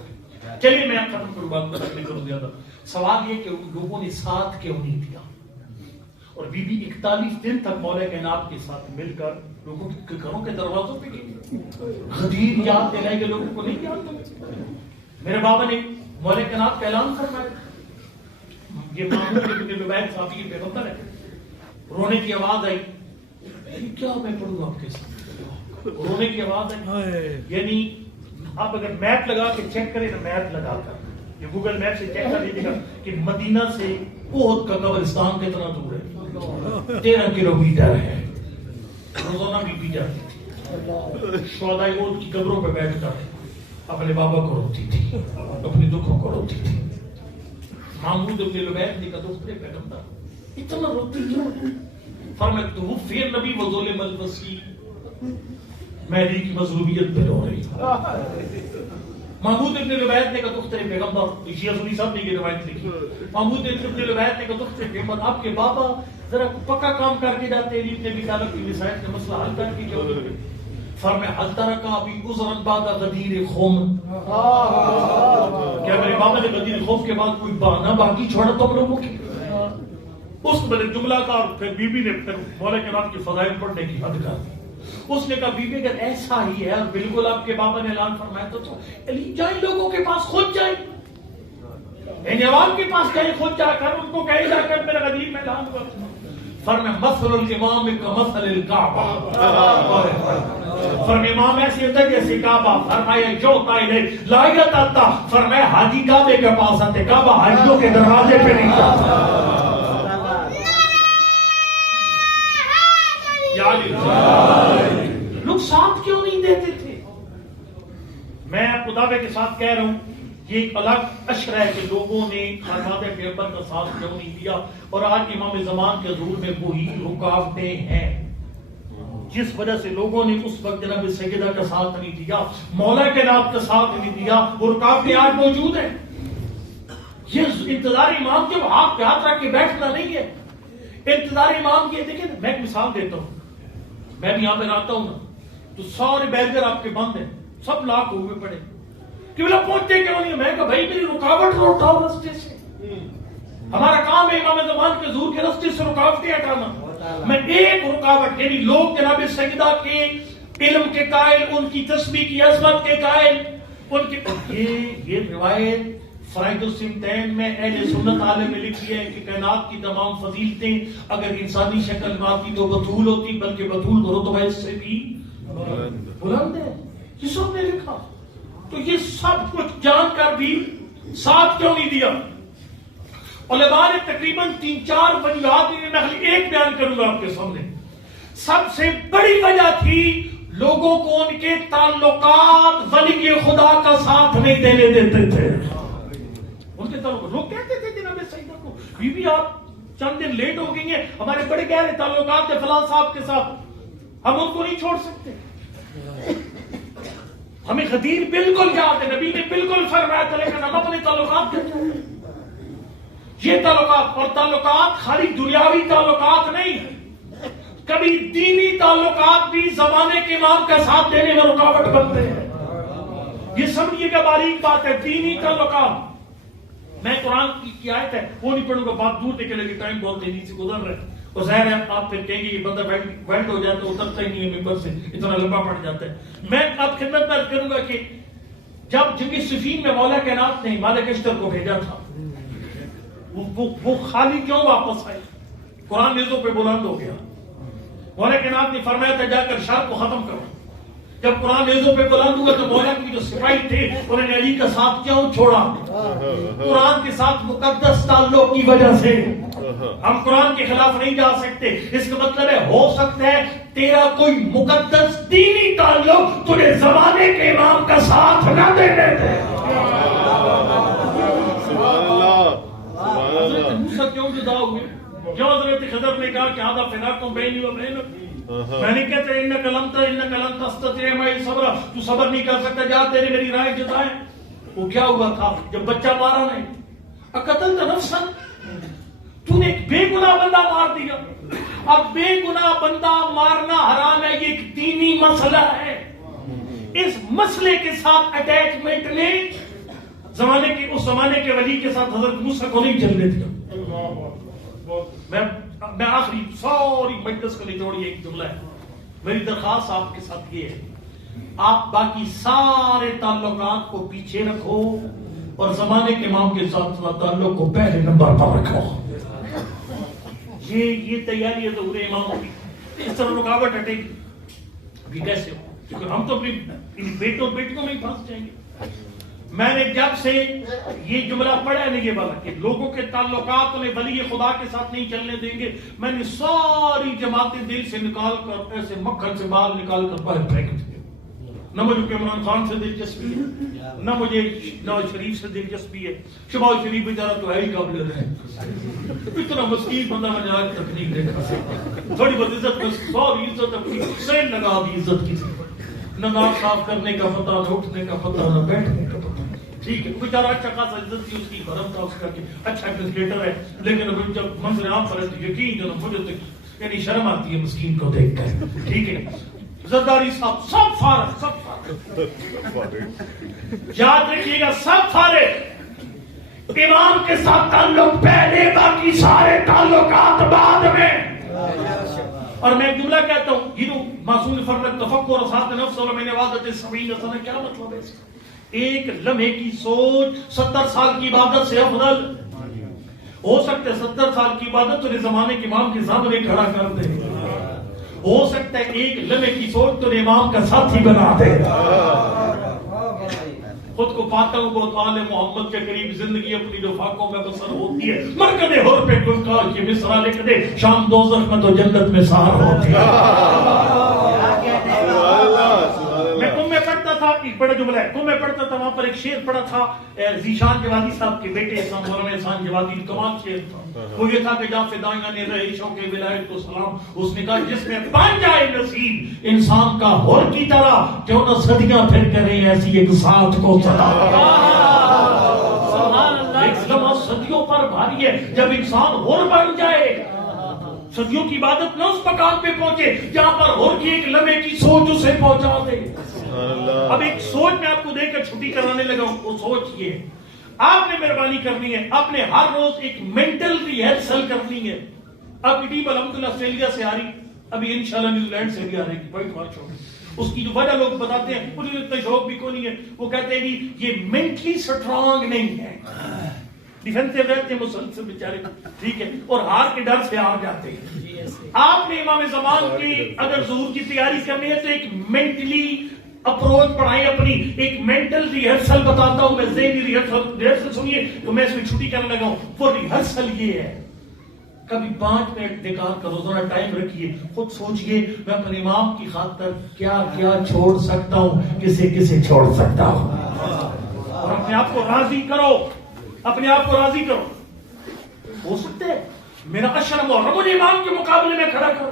چلیے میں ختم کروں, بات نہیں کروں زیادہ. سوال یہ کہ لوگوں نے ساتھ کیوں نہیں دیا. اور بی بی 41 دن تک مولا کائنات کے ساتھ مل کر لوگوں کے گھروں کے دروازوں پہ گئی. غدیر یاد دلائے گے لوگوں کو نہیں یاد. میرے بابا نے مولا کائنات کا اعلان فرمایا. یہ محمود ابن لبید صاحب کی پیغمبر ہے. رونے کی آواز آئی. کیا میں پڑھوں آپ کے ساتھ, رونے کی آواز آئی. یعنی آپ اگر میپ لگا کے چیک کریں نا, میپ لگا کر یہ گوگل میپ سے چیک کر لیجیے گا کہ مدینہ سے احد کا قبرستان کتنا دور ہے. 13 کلومیٹر ہے. روزانہ بی بی جاتی تھی شہداء احد کی قبروں پہ بیٹھ کر اپنے بابا کو روتی تھی, اپنے دکھوں کو روتی تھی. محمود ابن لبید نے کہا دختر پیغمبر اتنا روتی کیوں. فرمایا توفی النبی وظلم المسیح, مہدی کی مظلومیت پہ رو رہی. محمود ابن لبید نے کہا دختر پیغمبر, شیعہ سنی صاحب نے یہ روایت لکھی. محمود ابن لبید نے کہا دختر پیغمبر آپ کے بابا ذرا پکا کام کر کے جاتے ہیں, ابن طالب کی مسائل کا مسئلہ حل کر کے جو فرمایا حل ترکا ابھی عذرا بعد غدیر خوم. کیا میرے بابا نے غدیر خوم کے بعد کوئی بہانہ باقی چھوڑا تم لوگوں کی. اس میں جملہ کا اور پھر بی بی نے پھر مولا کائنات کی فضائل پڑھنے کی حد کر دی. اس نے کہا بی بی اگر ایسا ہی ہے اور بالکل آپ کے بابا نے اعلان فرمایا تو علی جائیں لوگوں کے پاس, خود جائیں, یعنی عوام کے پاس جائیں, خود جا کر ان کو کہیں جا کر میرا غدیر میں اعلان ہوا. فرمایا مثل الامام کمثل الکعبہ, فرمایا امام ایسے ہوتا ہے جیسے کعبہ. فرمایا جو تائلے لائیت آتا, فرمایا حاجی کعبے کے پاس آتے, کعبہ حاجیوں کے دروازے پہ نہیں جاتا. لوگ ساتھ کیوں نہیں دیتے تھے. میں آپ دعوے کے ساتھ کہہ رہا ہوں یہ ایک الگ اشر ہے کہ لوگوں نے خاندان پیغمبر کا ساتھ کیوں نہیں دیا. اور آج امام زمان کے حضور میں وہی رکاوٹیں ہیں جس وجہ سے لوگوں نے اس وقت جناب سیدہ کا ساتھ نہیں دیا, مولا کائنات کا ساتھ نہیں دیا. وہ رکاوٹیں آج موجود ہیں. یہ انتظار امام کے ہاتھ پہ ہاتھ رکھ کے بیٹھنا نہیں ہے. انتظار امام کی دیکھیں میں ایک مثال دیتا ہوں. میں بھی یہاں پہ آتا ہوں نا تو سارے بیرگر آپ کے بند ہیں, سب لاکھ ہوئے پڑے کہ بلا پہنچتے کیوں نہیں. میں کہا بھائی میری رکاوٹ رو اٹھاؤ رستے سے. ہمارا کام ہے امام زمان کے حضور کے رستے سے رکاوٹیں ہٹانا. میں ایک رکاوٹ یعنی لوگ جناب سیدہ کے علم کے قائل, ان کی تسبیح کی عظمت کے قائل, ان کے یہ روایت فرائض السنتین میں اہل سنت عالم میں لکھی ہے کہ کائنات کی تمام فضیلتیں اگر انسانی شکل میں آتی تو بطول ہوتی, بلکہ بطول کا رتبہ اس سے بھی بلند ہے. یہ سب نے لکھا. تو یہ سب کچھ جان کر بھی ساتھ کیوں نہیں دیا. علماء نے تقریباً 3-4 وجوہات میں خالی ایک بیان کروں گا آپ کے سامنے. سب سے بڑی وجہ تھی لوگوں کو ان کے تعلقات ولی خدا کا ساتھ نہیں دینے دیتے تھے. ان کے تعلق لوگ کہتے تھے جناب سیدہ کو بی بی آپ چند دن لیٹ ہو گئی ہیں, ہمارے بڑے گہرے تعلقات ہیں فلاں صاحب کے ساتھ, ہم ان کو نہیں چھوڑ سکتے. ہمیں غدیر بالکل یاد ہے، نبی نے بالکل فرمایا تھا، لیکن ہم اپنے تعلقات کرتے ہیں. یہ تعلقات اور تعلقات خالی دنیاوی تعلقات نہیں ہیں، کبھی دینی تعلقات بھی زمانے کے امام کا ساتھ دینے میں رکاوٹ بنتے ہیں. یہ سمجھیے گا باریک بات ہے. دینی تعلقات، میں قرآن کی آیت ہے وہ نہیں پڑھوں گا، بات دور نکلے گی، ٹائم بہت تیزی سے گزر رہا ہے. اور ظاہر ہے آپ پھر کہیں گے یہ بندہ ویلڈ ہو جاتا ہے، اترتا ہی نہیں ہے ممبر سے، اتنا لمبا پڑ جاتا ہے. میں اب خدمت میں عرض کروں گا کہ جب جنگ صفین میں مولا کائنات نے مالک اشتر کو بھیجا تھا، وہ خالی کیوں واپس آئے؟ قرآن نیزوں پہ بلند ہو گیا. مولا کائنات نے فرمایا تھا جا کر شر کو ختم کرو. جب قرآن نیزوں پہ بلند ہوا تو مولا کی جو سپاہی تھے انہوں نے علی کا ساتھ کیوں چھوڑا؟ قرآن کے ساتھ مقدس تعلق کی وجہ سے. ہم قرآن کے خلاف نہیں جا سکتے. اس کا مطلب ہے ہو سکتا ہے تیرا کوئی مقدس دینی تعلق تجھے زمانے کے امام کا ساتھ نہ دینے دے. حضرت موسیٰ کیوں جدا ہوئے؟ کیوں حضرت خضر نے کہا کہ آدھا فراقوں بینی و بینک؟ میں نے کہتا ہے انک لن تستطیع معی صبر، تو صبر نہیں کر سکتا، جا تیری میری رائے جدا ہے. وہ کیا ہوا تھا جب بچہ مارا نہیں؟ اقتلت نفسا، تو نے ایک بے گناہ بندہ مار دیا. اب بے گناہ بندہ مارنا حرام ہے، یہ ایک دینی مسئلہ ہے. اس مسئلے کے ساتھ اٹیچمنٹ نے اس زمانے کے ولی کے ساتھ حضرت موسیٰ کو نہیں چلنے دیا. میں آخری ساری مجلس کو نچوڑی ایک جملہ ہے. میری درخواست آپ کے ساتھ یہ ہے، آپ باقی سارے تعلقات کو پیچھے رکھو اور زمانے کے امام کے ساتھ تعلق کو پہلے نمبر پر رکھو. یہ تیاری ہے ظہور اماموں کی. اس طرح رکاوٹ ہٹے گی. ابھی کیسے ہو؟ کیونکہ ہم تو اپنی بیٹوں بیٹیوں میں ہی پھنس جائیں گے. میں نے جب سے یہ جملہ پڑھا نہیں یہ والا کہ لوگوں کے تعلقات میں ولی خدا کے ساتھ نہیں چلنے دیں گے، میں نے ساری جماعتیں دل سے نکال کر ایسے مکھن سے بال نکال کر باہر پھینک دیے. نہ مجھے عمران خان سے دلچسپی ہے، نہ مجھے نواز شریف سے دلچسپی ہے. شہباز شریف بیچارہ تو ہے ہی قابل ہے، اتنا مسکین بندہ میں جا کے تکلیف دیکھا. تھوڑی بہت عزت میں ساری عزت اپنی سین لگا دی عزت کی، نہ ناک صاف کرنے کا پتہ، نہ اٹھنے کا پتہ، نہ بیٹھنے کا پتہ. ٹھیک ہے بیچارہ اچھا خاصا عزت تھی اس کی، بھرم تھا اس کا کہ اچھا ایڈمنسٹریٹر ہے، لیکن اب جب منظر عام پر یقین جو مجھے تو یعنی شرم آتی ہے مسکین کو دیکھ کر. ٹھیک ہے زرداری صاحب سب فارغ، سب فارغ. یاد رکھیے گا سب فارغ. امام کے ساتھ تعلق پہلے، باقی سارے تعلقات بعد میں. اور میں ایک جملہ کہتا ہوں، یہ تو معصوم نے فرمایا تفکر ساتھ نفس اور میں نے عبادت 70 سنہ، کیا مطلب ہے اس کا؟ ایک لمحے کی سوچ 70 سال کی عبادت سے افضل ہو سکتا ہے. 70 سال کی عبادت تو زمانے کے امام کے سامنے کھڑا کر دے. ہو سکتا ہے ایک لمحے کی سوچ تو امام کا ساتھی بنا دے. خود کو پاتا ہوں بہت آل محمد کے قریب، زندگی اپنی جو فاقوں میں بسر ہوتی ہے. مرکز حر پہ گلکار کی مصرع لکھ دے، شام دوزخ میں تو جنت میں سہار ہوتی ہے. میں تم میں پڑھتا تھا، ایک بڑا جملہ ہے، تم میں پڑھتا تھا، وہاں پر ایک شعر پڑھا تھا ذیشان جوادی صاحب کے بیٹے مولانا احسان جوادی، کمال شعر تھا. وہ یہ تھا کہ جہاں فدائیاں نے رہے شوق ولایت کو سلام، اس نے کہا جس میں بن جائے نصیب انسان کا حر کی طرح، کیوں نہ صدیاں پھر کریں ایسی ایک ذات کو صدا. ایک لمحہ صدیوں پر بھاری ہے جب انسان حر بن جائے. صدیوں کی عبادت نہ اس مقام پہ پہنچے جہاں پر حر کی ایک لمحے کی سوچ اسے پہنچا دے. اب ایک سوچ میں آپ کو دے کر چھٹی کرانے لگا ہوں. وہ سوچ یہ آپ نے مہربانی کرنی ہے، آپ نے ہر روز ایک مینٹل ریہرسل کرنی ہے. اب ٹیم الحمدللہ آسٹریلیا سے آ رہی، ابھی انشاءاللہ نیوزی لینڈ سے بھی آ رہی ہے. بڑی خواہش ہوگی. اس کی جو وجہ لوگ بتاتے ہیں، مجھے اتنا شوق بھی کو نہیں ہے. وہ کہتے ہیں کہ یہ مینٹلی سٹرانگ نہیں ہے، ڈیفینسو رہتے ہیں مسلسل بیچارے. ٹھیک ہے، اور ہار کے ڈر سے آ جاتے ہیں. آپ نے امام زمان کی اگر ظہور کی تیاری کرنی ہے تو ایک مینٹلی اپروچ پڑھائیں اپنی. ایک مینٹل ریہرسل بتاتا ہوں میں، ذہنی ریہرسل سنیے تو میں اس میں چھٹی کرنے لگا ہوں. وہ ریہرسل یہ ہے، کبھی 5 منٹ نکال کر روزانہ ٹائم رکھیے، خود سوچئے میں اپنے امام کی خاطر کیا کیا چھوڑ سکتا ہوں، کسے کسے چھوڑ سکتا ہوں. اور اپنے آپ کو راضی کرو، اپنے آپ کو راضی کرو. ہو سکتا ہے میرا اشرم اور مجھے امام کے مقابلے میں کھڑا کرو.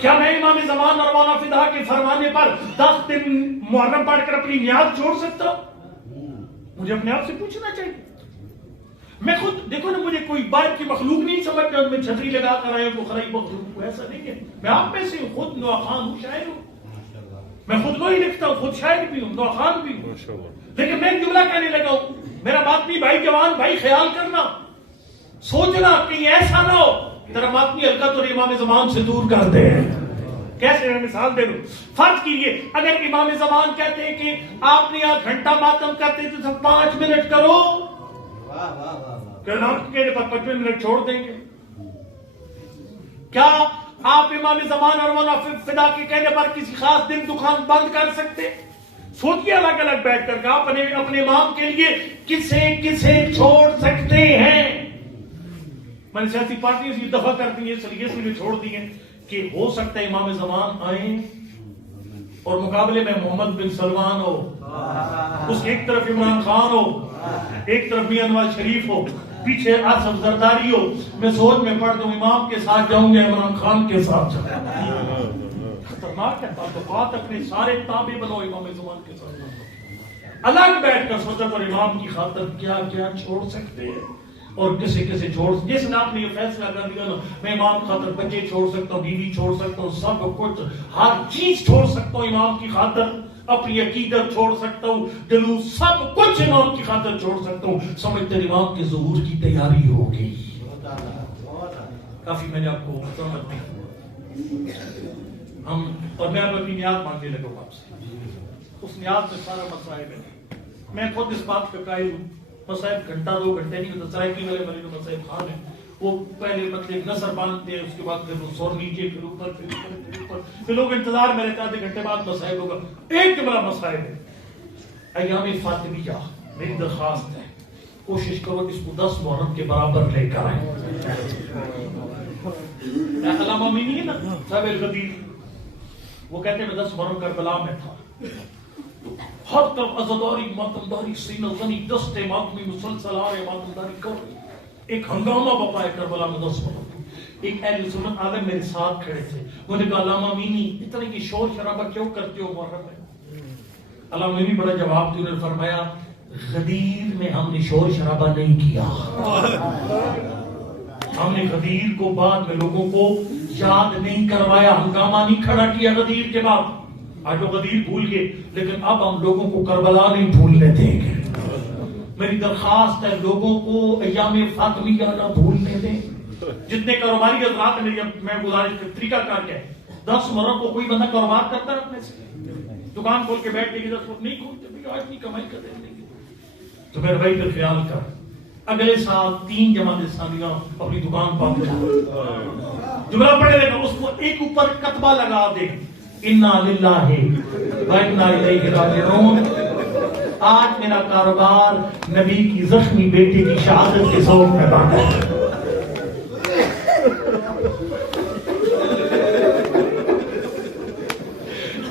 کیا میں امام زمان اور مولا فدا کے فرمانے پر 10 دن محرم پڑھ کر اپنی نیاز چھوڑ سکتا ہوں؟ مجھے اپنے آپ سے پوچھنا چاہیے. میں خود دیکھو نا, مجھے کوئی باہر کی مخلوق نہیں سمجھتا, میں چھتری لگا کر آیا کو خرائی مخلوق کو, ایسا نہیں ہے. میں آپ میں سے خود نواخان ہوں, شاعر ہوں, میں خود کو ہی لکھتا ہوں, خود شاعر بھی ہوں, نواخان بھی ہوں. لیکن میں جملہ کہنے لگا ہوں, میرا باطنی بھائی جوان بھائی خیال کرنا, سوچنا کہیں ایسا نہ ہو تیرا باطنی حلقہ تو امام زمان سے دور کر دے. کیسے میں مثال دے دوں, فرض کیجئے اگر امام زمان کہتے ہیں کہ آپ نے یہاں گھنٹہ ماتم کرتے تو 5 منٹ کرو, کہنے پر 55 منٹ چھوڑ دیں گے. کیا آپ امام زمان اور مولا فدا کے کہنے پر کسی خاص دن دکان بند کر سکتے؟ سوچئے الگ الگ بیٹھ کر کہ آپ اپنے امام کے لیے کسے کسے چھوڑ سکتے ہیں. میں نے سیاسی پارٹیوں سے دفع کر دی ہے, اس لیے سے چھوڑ دی ہے کہ ہو سکتا ہے امام زمان آئیں اور مقابلے میں محمد بن سلمان ہو, اس کی ایک طرف عمران خان ہو, ایک طرف میاں نواز شریف ہو, پیچھے آصف زرداری ہو. میں سوچ میں پڑھ دوں امام کے ساتھ جاؤں گا, عمران خان کے ساتھ جاؤں گا. خطرناک ہے. تعلقات اپنے سارے تابع بنو امام زمان کے ساتھ, الگ بیٹھ کر سوچا پر امام کی خاطر کیا کیا چھوڑ سکتے ہیں اور کسے کسے چھوڑ. جس نے آپ نے یہ فیصلہ کر دیا نا, میں امام خاطر بچے چھوڑ سکتا ہوں, بیوی چھوڑ سکتا ہوں, سب کچھ ہر چیز چھوڑ سکتا ہوں امام کی خاطر, اپنی عقیدت چھوڑ سکتا ہوں, جلوس سب کچھ امام کی خاطر چھوڑ سکتا ہوں. سمجھتے امام کے ظہور کی تیاری ہوگی. کافی میں نے آپ کو سمجھ دی. ہم اور میں اب اپنی نیاز مانگنے لگا ہوں آپ سے. اس نیاز میں سارا مسائل ہے. میں خود اس بات کا قائل ہوں, مسائب گھنٹہ 2 گھنٹے نہیں ہوتا. سرائکی والے میرے جو مسائب خان ہیں وہ پہلے مطلب نثر باندھتے ہیں, اس کے بعد پھر وہ سور نیچے, پھر اوپر, پھر اوپر, پھر اوپر, پھر لوگ انتظار میں رہتے آدھے گھنٹے بعد مسائب ہوگا. ایک جملہ مسائب ہے ایام فاطمیہ. میری درخواست ہے کوشش کرو اس کو 10 محرم کے برابر لے کر آئیں. علامہ مینی ہے نا صاحب الغدیر, وہ کہتے ہیں میں 10 محرم کربلا میں تھا, ہر طرف عزاداری ماتمداری سینہ زنی دستے ماتمی مسلسل آ رہے ماتمداری کر, ایک ہنگامہ بپا ہے کربلا میں 10 محرم. ایک اہل سنت عالم میرے ساتھ کھڑے تھے, انہوں نے کہا علامہ مینی اتنے کی شور شرابہ کیوں کرتے ہو محرم میں؟ علامہ مینی بڑا جواب دیا, انہوں نے فرمایا غدیر میں ہم نے شور شرابہ نہیں کیا, ہم نے غدیر کو بعد میں لوگوں کو یاد نہیں کروایا, ہنگامہ نہیں کھڑا کیا غدیر کے بعد. آج وہ غدیر بھول گئے, لیکن اب ہم لوگوں کو کربلا نہیں بھولنے دیں گے. میری درخواست ہے لوگوں کو ایام فاطمیہ نہ بھولنے دیں. جتنے کاروباری حضرات ہیں, میں گزارش طریقہ کار کیا ہے, 10 محرم کو کوئی بندہ کاروبار کرتا ہے اپنے سے, دکان کھول کے بیٹھ کے 10 فٹ نہیں کھولتے, آج نہیں کمائی کر دیں گے. تو میرے بھائی پر خیال کر, اگلے سال 3 جماعت ثانیہ اپنی دکان بند کر, جملہ پڑھے لگا, اس کو ایک اوپر کتبہ لگا دے, انا للہ و انا الیہ راجعون. آج میرا کاروبار نبی کی زخمی بیٹی کی شہادت کے ذوق میں بنا ہے.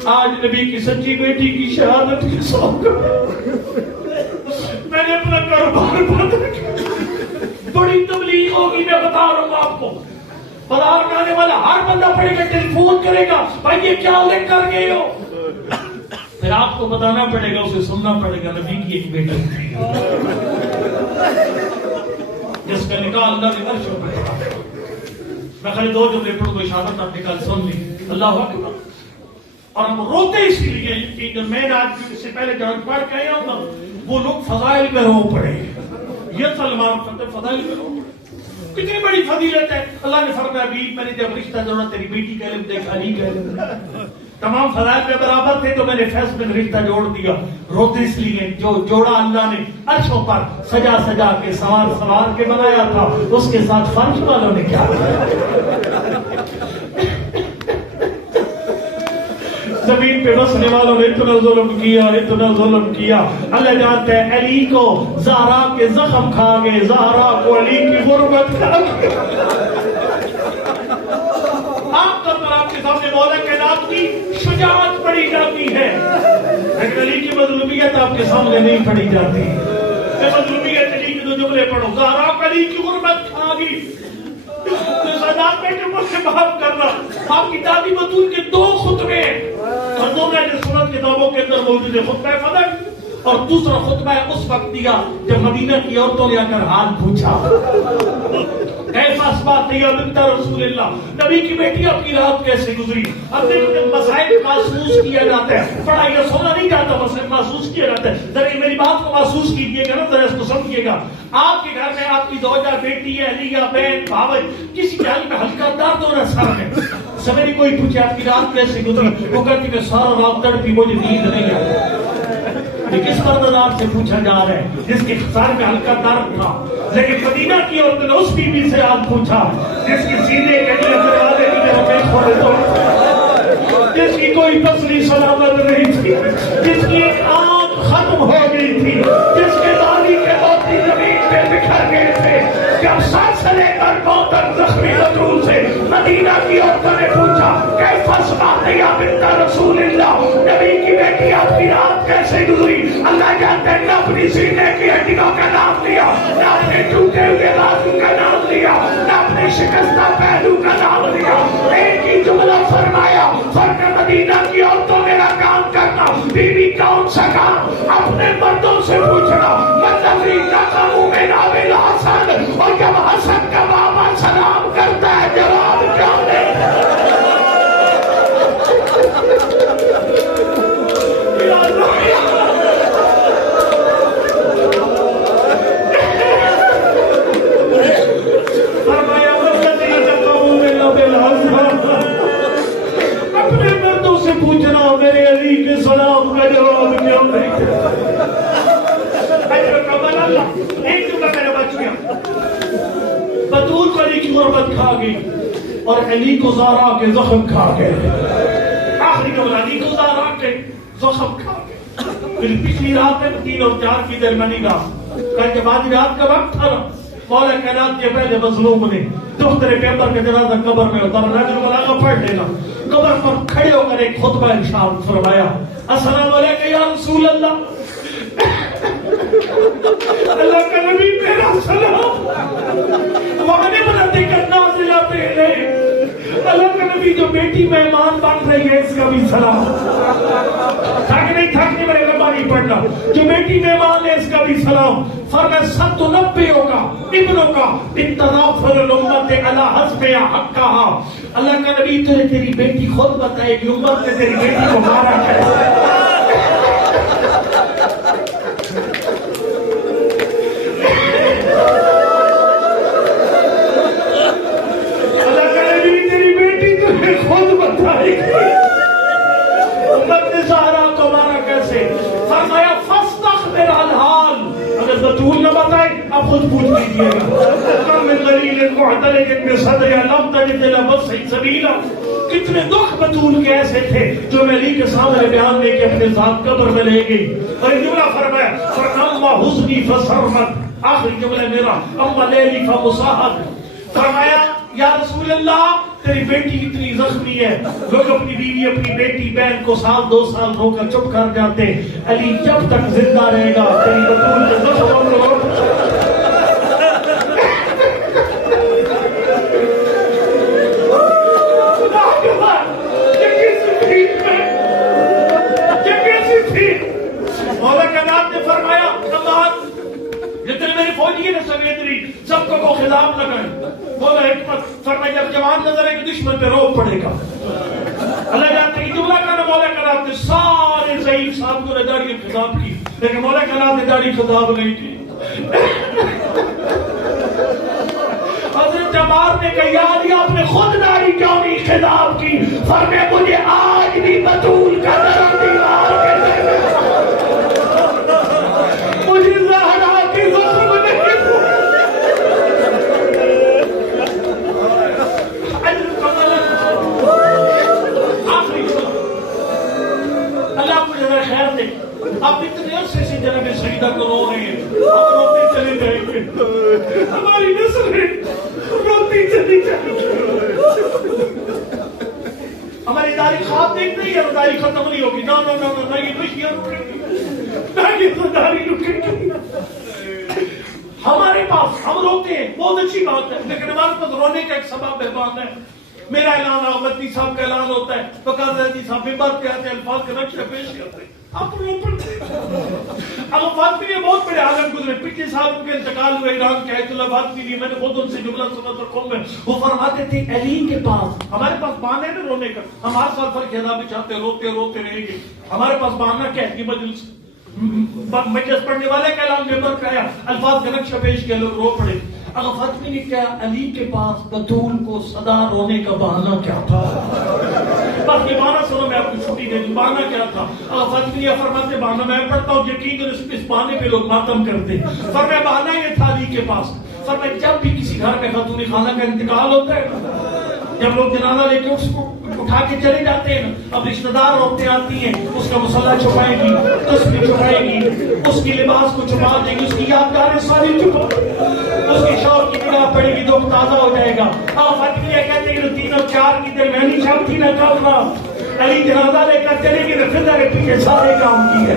آج نبی کی سچی بیٹی کی شہادت کے ذوق میں نے اپنا کاروبار بند کیا. بڑی تبلیغ ہوگی, میں بتا رہا ہوں آپ کو. بازار میں آنے والا ہر بندہ پڑے گا, ٹیلی فون کرے گا, بھائی یہ کیا لکھ کر گئے ہو, پھر آپ کو بتانا پڑے گا, اسے سننا پڑے گا. نبی کی ایک بیٹی تھی جس کا نکاح اللہ نے عرش پر پڑھا. میں خالی 2 جملے پڑھوں گا, شہادت آپ نکال سن لی. اللہ اکبر. اور ہم روتے اس لیے کہ جب میں آج سے پہلے جان پڑھ کے آیا ہوں نا, وہ لوگ فضائل میں رو پڑے. یہ سلمان فضائل میں رو پڑے. کتنی بڑی فضیلت ہے. اللہ نے فرمایا ابھی میں نے جب رشتہ جوڑا تیری بیٹی کا علم دیکھا نہیں گیا, تمام فضائل میں برابر تھے تو میں نے فیصلے میں رشتہ جوڑ دیا. روتے اس لیے جو جوڑا اللہ نے عرشوں پر سجا سجا کے سوار سوار کے بنایا تھا, اس کے ساتھ فرش والوں نے کیا کیا. زمین پہ بسنے والوں نے اتنا ظلم کیا, اتنا ظلم کیا. اللہ جانتا ہے علی کو زہرا کے زخم کھا گئے, زہرا کو علی کی غربت کھا گئے. آپ کے سامنے مولا کائنات کی شجاعت پڑھی جاتی ہے, لیکن علی کی مظلومیت آپ کے سامنے نہیں پڑھی جاتی. مظلومیت علی کے 2 جملے پڑھو, زہرا کو علی کی غربت کھا گئی. تو سادات بیٹے مجھ سے معاف کرنا. آپ کی دادی بطول کے 2 خطبے اور 2 میں نے سنت کتابوں کے اندر موجود ہے. خطبہ فدق اور دوسرا خطبہ اس وقت دیا جب مدینہ کی عورتوں نے آ کر حال پوچھا. کیسا اسبات یا بنت رسول اللہ, نبی کی بیٹی آپ کی رات کیسے گزری. اب دیکھتے مسائل محسوس کیا جاتا ہے, پڑھائی یا سونا نہیں جاتا, مسائل محسوس کیا جاتا ہے. ذرا میری بات کو محسوس کیجیے گا نا, ذرا اس کو سمجھیے گا. آپ کے گھر میں آپ کی زوجہ, بیٹی, اہلیہ, بہن, بھائی, کسی جان میں ہلکا درد ہو رہا سر میں. سویرے کوئی پوچھے آپ کی رات کیسے گزری, وہ کہتی کہ سارا رات تڑپی, مجھے نیند نہیں آئی. یہ کس پردار سے پوچھا جا رہا ہے جس کے سر میں ہلکا درد تھا. لیکن مدینہ کی عورت نے اس بی بی سے آج پوچھا جس کی سینے کے لیے دروازے کی طرف چھوڑے تو, جس کی کوئی پسلی سلامت نہیں تھی, جس کی ایک آنکھ ختم ہو گئی تھی, جس کے داڑھی کے موتی زمین پہ بکھر گئے تھے. جب سر سے لے کر پاؤں تک زخمی بطول سے مدینہ کی عورتوں نے پوچھا کیسا اسمات یا بنت رسول اللہ, نبی کی بیٹی آپ کی رات کیسے گزری. اللہ جانتے ہیں نہ اپنی سینے کی ہڈیوں کا نام لیا, نہ اپنے ٹوٹے ہوئے بازو کا نام لیا, نہ اپنے شکستہ پہلو کا نام لیا. ایک ہی جملہ فرمایا, فرق مدینہ کی عورتوں میرا کام کرنا. بیوی کون سا کام, اپنے مردوں سے پوچھنا مطلبی کا منہ میں ناول حسن, اور جب حسن کا بابا سلام کرتا ہے جواب کیا دیتا ہے. اپنے مردوں سے پوچھنا میرے علی کے سلام کا جواب کیا دیتا ہے. ایک جملہ میرے بچ گیا. بطول کو علی کی غربت کھا گئی اور علی کو زارا کے زخم کھا گئے. آخری جملہ, علی کو زارا کے زخم کھا گئے. پھر پچھلی رات میں 3 اور 4 کی درمیانی رات, کل جب آدھی رات کا وقت تھا نا, مولا کائنات کے پہلے مظلوم نے دختر پیغمبر کے جنازہ قبر میں اتارا. نجم البلاغہ پڑھ لینا. قبر پر کھڑے ہو کر ایک خطبہ ارشاد فرمایا, السلام علیکم یا رسول اللہ. اللہ کا نبی میرا سلام وعنے بلندی کرنا نازلہ پہلے. اللہ کا نبی جو بیٹی مہمان بن رہی ہے اس کا بھی سلام. تھکنے میرے لمبا نہیں پڑھنا. جو بیٹی مہمان ہے اس کا بھی سلام. فرمایا 97 ہوگا ابنوں کا انتظافر الامت علی حسب حقہا. اللہ کا نبی تیری بیٹی خود بتائے کہ امت نے تیری بیٹی کو مارا ہے. خود بتائی امت نے زہرا کو مارا کیسے. فرمایا فاستخبر الحال, اگر بطول نہ بتائے اب خود پوچھ لیجیے گا. کم من قلیل معتلق ابن صدر لم تجد لبص سبیلا. کتنے دکھ بطول کے ایسے تھے جو میں علی کے سامنے بیان دے کے اپنے ذات قبر میں لے گئی. اور یہ جملہ فرمایا فَأَمَّا حُزْنِي فَسَرْمَتْ, آخری جملہ میرا, اَمَّا لَيْلِي فَمُصَاحَتْ. فرمایا یا رسول اللہ تیری بیٹی اتنی زخمی ہے. لوگ اپنی بیوی, اپنی بیٹی, بہن کو 2 سال رو کر چپ کر جاتے. علی جب تک زندہ رہے گا تیری بطول کے زخموں کو مولا کائنات نے فرمایا جتنے میری فوجی نے سگیدری سب کو خلاف نہ کریں. بولا حکمت فرمایا جب جوان نظر ہے کہ دشمن پہ روب پڑے گا. اللہ جانتے ہیں جملہ کا مولا کائنات نے سارے ضعیف صاحب نے داڑھی خطاب کی, لیکن مولا کائنات نے داڑھی خطاب نہیں کی. حضرت جبار نے کہا یا علی آپ نے خود داڑھی کیوں نہیں خطاب کی. فرمایا مجھے آج بھی بطول کا درد دیوار کے مجھے زہرا کی زخم نہیں. اللہ کو جزا خیر دے. آپ اتنے عرصے سے جناب سجدہ کو رو رہے ہیں, آپ روتے چلے جائیں گے. ہماری نسل ہے روتی چلی جائیں گے. ہماری داڑھی خواب دیکھ نہیں ہے, داڑھی ختم نہیں ہوگی. نہ یہ خوشیاں رکھیں گی, نہ یہ تو داڑھی رکھیں گی. ہمارے پاس ہم روتے ہیں, وہ بہت اچھی بات ہے، لیکن ہمارے پاس رونے کا ایک سبب بات ہے. میرا اعلان مدنی صاحب کا اعلان ہوتا ہے، فقط جی صاحب ممبر پہ آتے ہیں، الفاظ کے نقشے پیش کرتے ہیں، آپ رو پڑتے ہیں. اب فاطمی یہ بہت بڑے عالم گزرے، پچھلے سال ان کے انتقال ہوئے ایران کے آیت اللہ فاطمی، میں نے خود ان سے جملہ سنا تھا قوم میں. وہ فرماتے تھے علی کے پاس، ہمارے پاس بہانا ہے نا رونے کا، ہم ہر سال فرق ادا بچاتے روتے روتے رہیں گے. ہمارے پاس بہانا کیا ہے کہ مجلس پڑھنے والے کا اعلان ممبر کا آیا، الفاظ کا نقشہ پیش کیا، لوگ رو پڑے. اگر فاطمی نے کیا علی کے پاس بطول کو صدا رونے کا بہانہ کیا تھا؟ بس یہ بہانہ سنو، میں آپ کو چھٹی دے دوں. بہانہ کیا تھا؟ اگر فاطمی یہ فرماتے بہانہ میں پڑھتا ہوں، یقین کرو اس بہانے پہ لوگ ماتم کرتے. فرمایا بہانہ یہ تھا علی کے پاس. فرمایا جب بھی کسی گھر میں خاتون خانہ کا انتقال ہوتا ہے، جب لوگ جنازہ لے کے اس کو اٹھا کے چلے جاتے ہیں، اب رشتہ دار عورتیں آتی ہیں، اس کا مصلی چھپائے گی، تسبیح چھپائے گی، اس کی لباس کو چھپا دے گی، اس کی یادگاریں ساری چھپا دے گی، اس کی شوق کی نگاہ پڑے گی تو تازہ ہو جائے گا. فاطمی یہ کہتے ہیں کہ 3 اور 4 کی درمیانی شب تھی نہ کل رات، علی جنازہ لے کر چلے گی، رفیدہ کے پیچھے سارے کام کیے.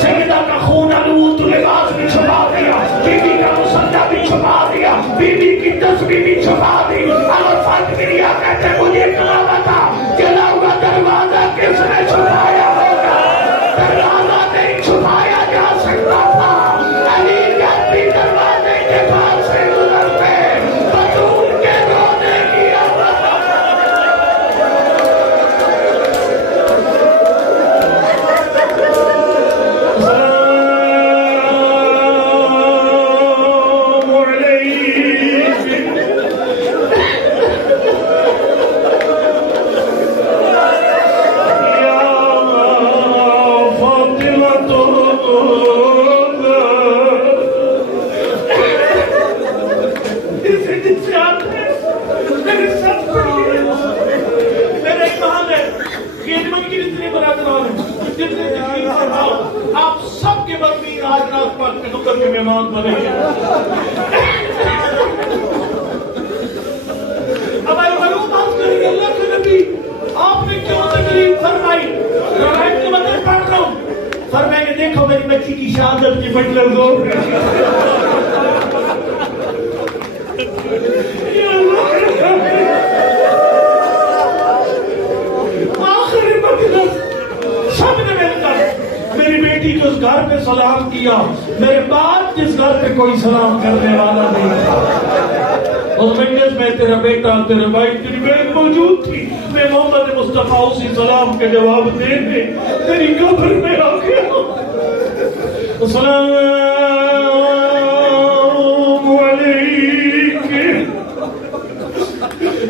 سیدہ کا خون آلود لباس بھی چھپا دیا، بی بی کا مصلی بھی چھپا دیا، بی بی کی تسبیح بھی چھپا دی. اور فاطمی کہتے ہیں مجھے کہا بتا جلا ہوا دروازہ کس نے چھپایا ہوگا؟ دروازہ نہیں چھپایا جا سکتا تھا. علی جب بھی دروازے کے پاس سے گزرتے بطول کے رونے کی آواز. آپ سب کے مرمی آج رات پاک کے نکر کے مہمان بنے گے. اب اے معلوم بات کریں گے اللہ کے نبی آپ نے کیوں تکلیف فرمائی؟ روایت کے بدل پڑھ رہا ہوں. فرمائیں گے دیکھو میری بچی کی شہادت کی بٹلر زور آخری مجلس سب نے مل کر میری بیٹی کو اس گھر پہ سلام کیا. میرے بعد جس گھر پہ کوئی سلام کرنے والا نہیں تھا، اس مجلس میں تیرا بیٹا، تیرے بھائی، تیری بہن موجود تھی. میں محمد مصطفیٰ اسی سلام کے جواب دینے تیری قبر میں آ گیا. السلام علیک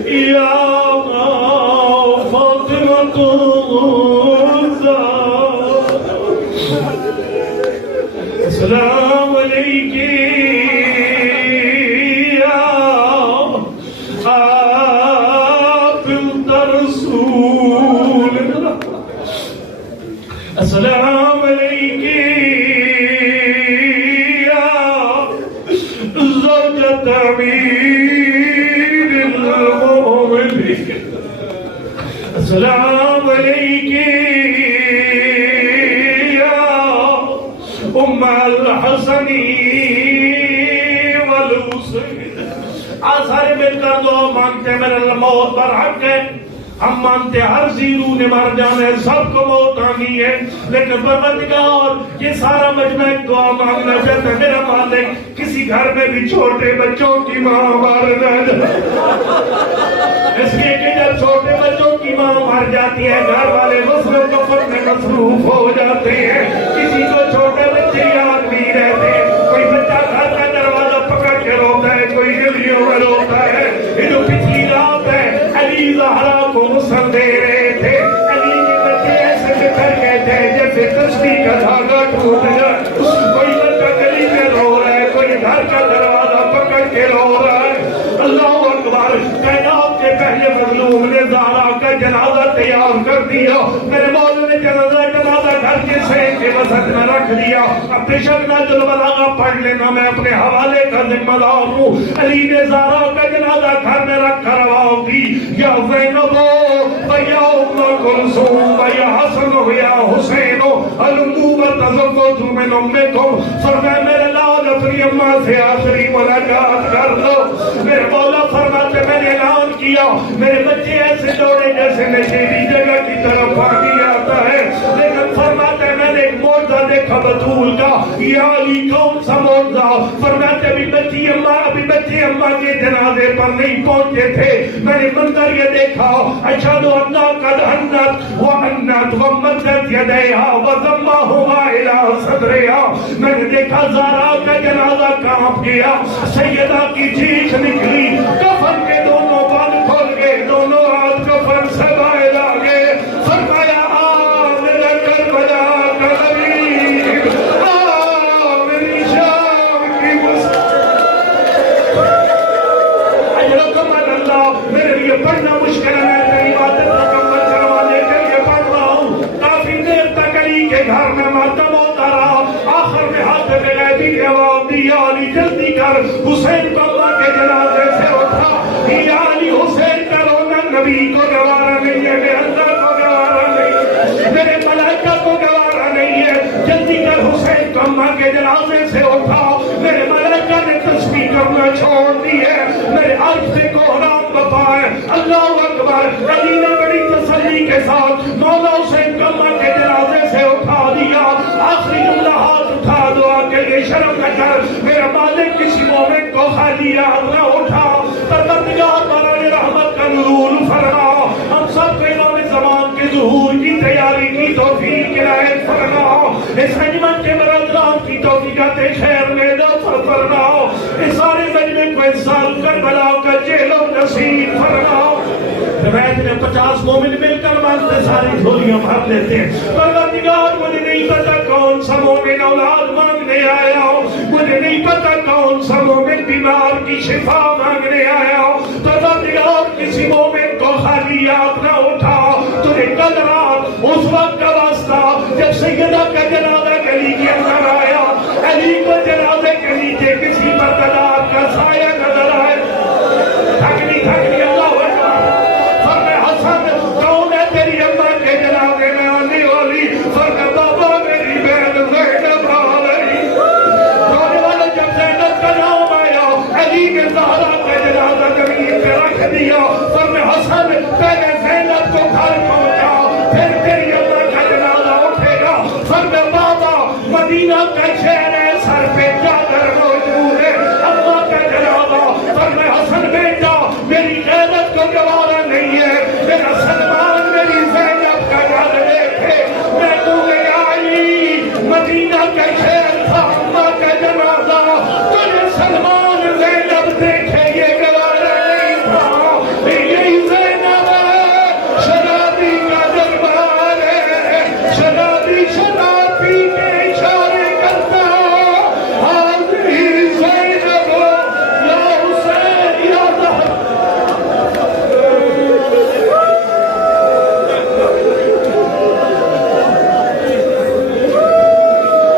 یا فاطمہ السلام علیکم یا بنت رسول اللہ. السلام علیکم یا زوجۃ امیر المؤمنین. السلام علیکم ام الحسن والحسین. آج سارے مل کر دعا مانگتے ہیں میرے اللہ موت پر حق ہے. ہم مانتے ہر زیرو نے مر جانا ہے، سب کو موت آنی ہے، لیکن پروردگار یہ سارا مجمع دعا مانگنا چاہتا ہے میرا مالک کسی گھر میں بھی چھوٹے بچوں کی ماں مر نہ جائے. اس لیے کہ جب چھوٹے بچوں کی ماں مر جاتی ہے گھر والے غسل و کفن میں مصروف ہو جاتے ہیں. کسی کو چھوٹے بچے یاد نہیں رہتے. کوئی بچہ گھر کا دروازہ پکڑ کے روتا ہے، کوئی گلیوں میں روتا ہے. یہ جو پچھلی رات ہے علی زہرا کو غسل دے رہے تھے، علی کے بچے ایسے بکھر گئے تھے جیسے کشتی کا دھاگا ٹوٹ جائے. کوئی بچہ گلی میں رو رہا ہے، کوئی گھر کا دروازہ پکڑ کے رو رہا ہے. اللہ اکبر. کائنات کے پہلے مظلوم نے زہرا کا جنازہ تیار کر دیا. میرے مولا نے جنازہ گھر کے سین کے وسط میں رکھ دیا. اب بے شک نہ البلاغہ پڑھ لینا، میں اپنے حوالے کا ذمہ دار ہوں. علی نے زہرا کا جنازہ گھر میں رکھ کر آواز دی، یا زینب و یا ام کلثوم و یا حسن و یا حسین الامو و تزوجوا من امکم. فرمایا میرے لاؤ اپنی اماں سے آخری ملاقات کر دو. میرے مولا فرماتے میں نے اعلان کیا میرے بچے ایسے دوڑے جیسے نشیلی جگہ کی طرف پانی آتا ہے. لیکن فرماتے میں نے ایک معجزہ دیکھا بطول کا. یا علی کون سا معجزہ؟ فرماتے ابھی بچی اماں کے جنازے پر نہیں پہنچے تھے. میں نے منظر یہ دیکھا اشہد ان قد انت ومدت یدیہا وضمہما الی صدرہا. میں نے دیکھا زہرا کا جنازہ کانپ گیا. سیدہ کی چیخ نکلی. کفن کے دونوں بال کھول گئے. دونوں ہاتھ کفن سے باہر آ گئے. فرمایا آمن کربلا کا نبی آمن شام کی میرے لیے پڑھنا مشکل ہے. میں عبادت مکمل کروانے کے لیے پڑھ رہا ہوں. کافی دیر تک علی کے گھر میں ماتم ہوتا رہا. آخر میں ہاتھ میں غیبی کی آواز دی یا علی جلدی کر حسین کو اللہ کے جنازے سے اٹھا. یا علی حسین کا رونا نبی کو گوارا نہیں ہے. میرے اللہ کو گوارا نہیں ہے. میرے ملائکہ کو گوارا نہیں ہے. جلدی کر حسین کو اللہ کے جنازے سے اٹھا. میرے ملائکہ نے تسبیح کرنا چھوڑ دی ہے. میرے عرش سے کوہرام بپا ہے. اللہ اکبر. علی نے بڑی تسلی کے ساتھ مولا حسین کو اللہ کے جنازے سے اٹھا دیا. آخری جملہ ہاتھ اٹھا دعا کے لیے شرم نہ کر میرا مالک کسی مومن کو خالی ہاتھ نہ اٹھا. پروردگار برائے رحمت کا نزول فرما. ہم سب کو امام زمان کے ظہور کی تیاری کی توفیق عنایت فرما. اس انجمن کے برادران کی توفیقات خیر میں نصر فرماؤ. اس سارے مجمع کو اس سال کربلا کا جیل و نصیب فرماؤ. روایت میں 50 مومن مل کر مانگتے ساری جھولیاں بھر لیتے ہیں. پروردگار مجھے نہیں پتا کون سا مومن اولاد مانگنے آیا ہو. مجھے نہیں پتا کون سا مومن بیمار کی شفا مانگنے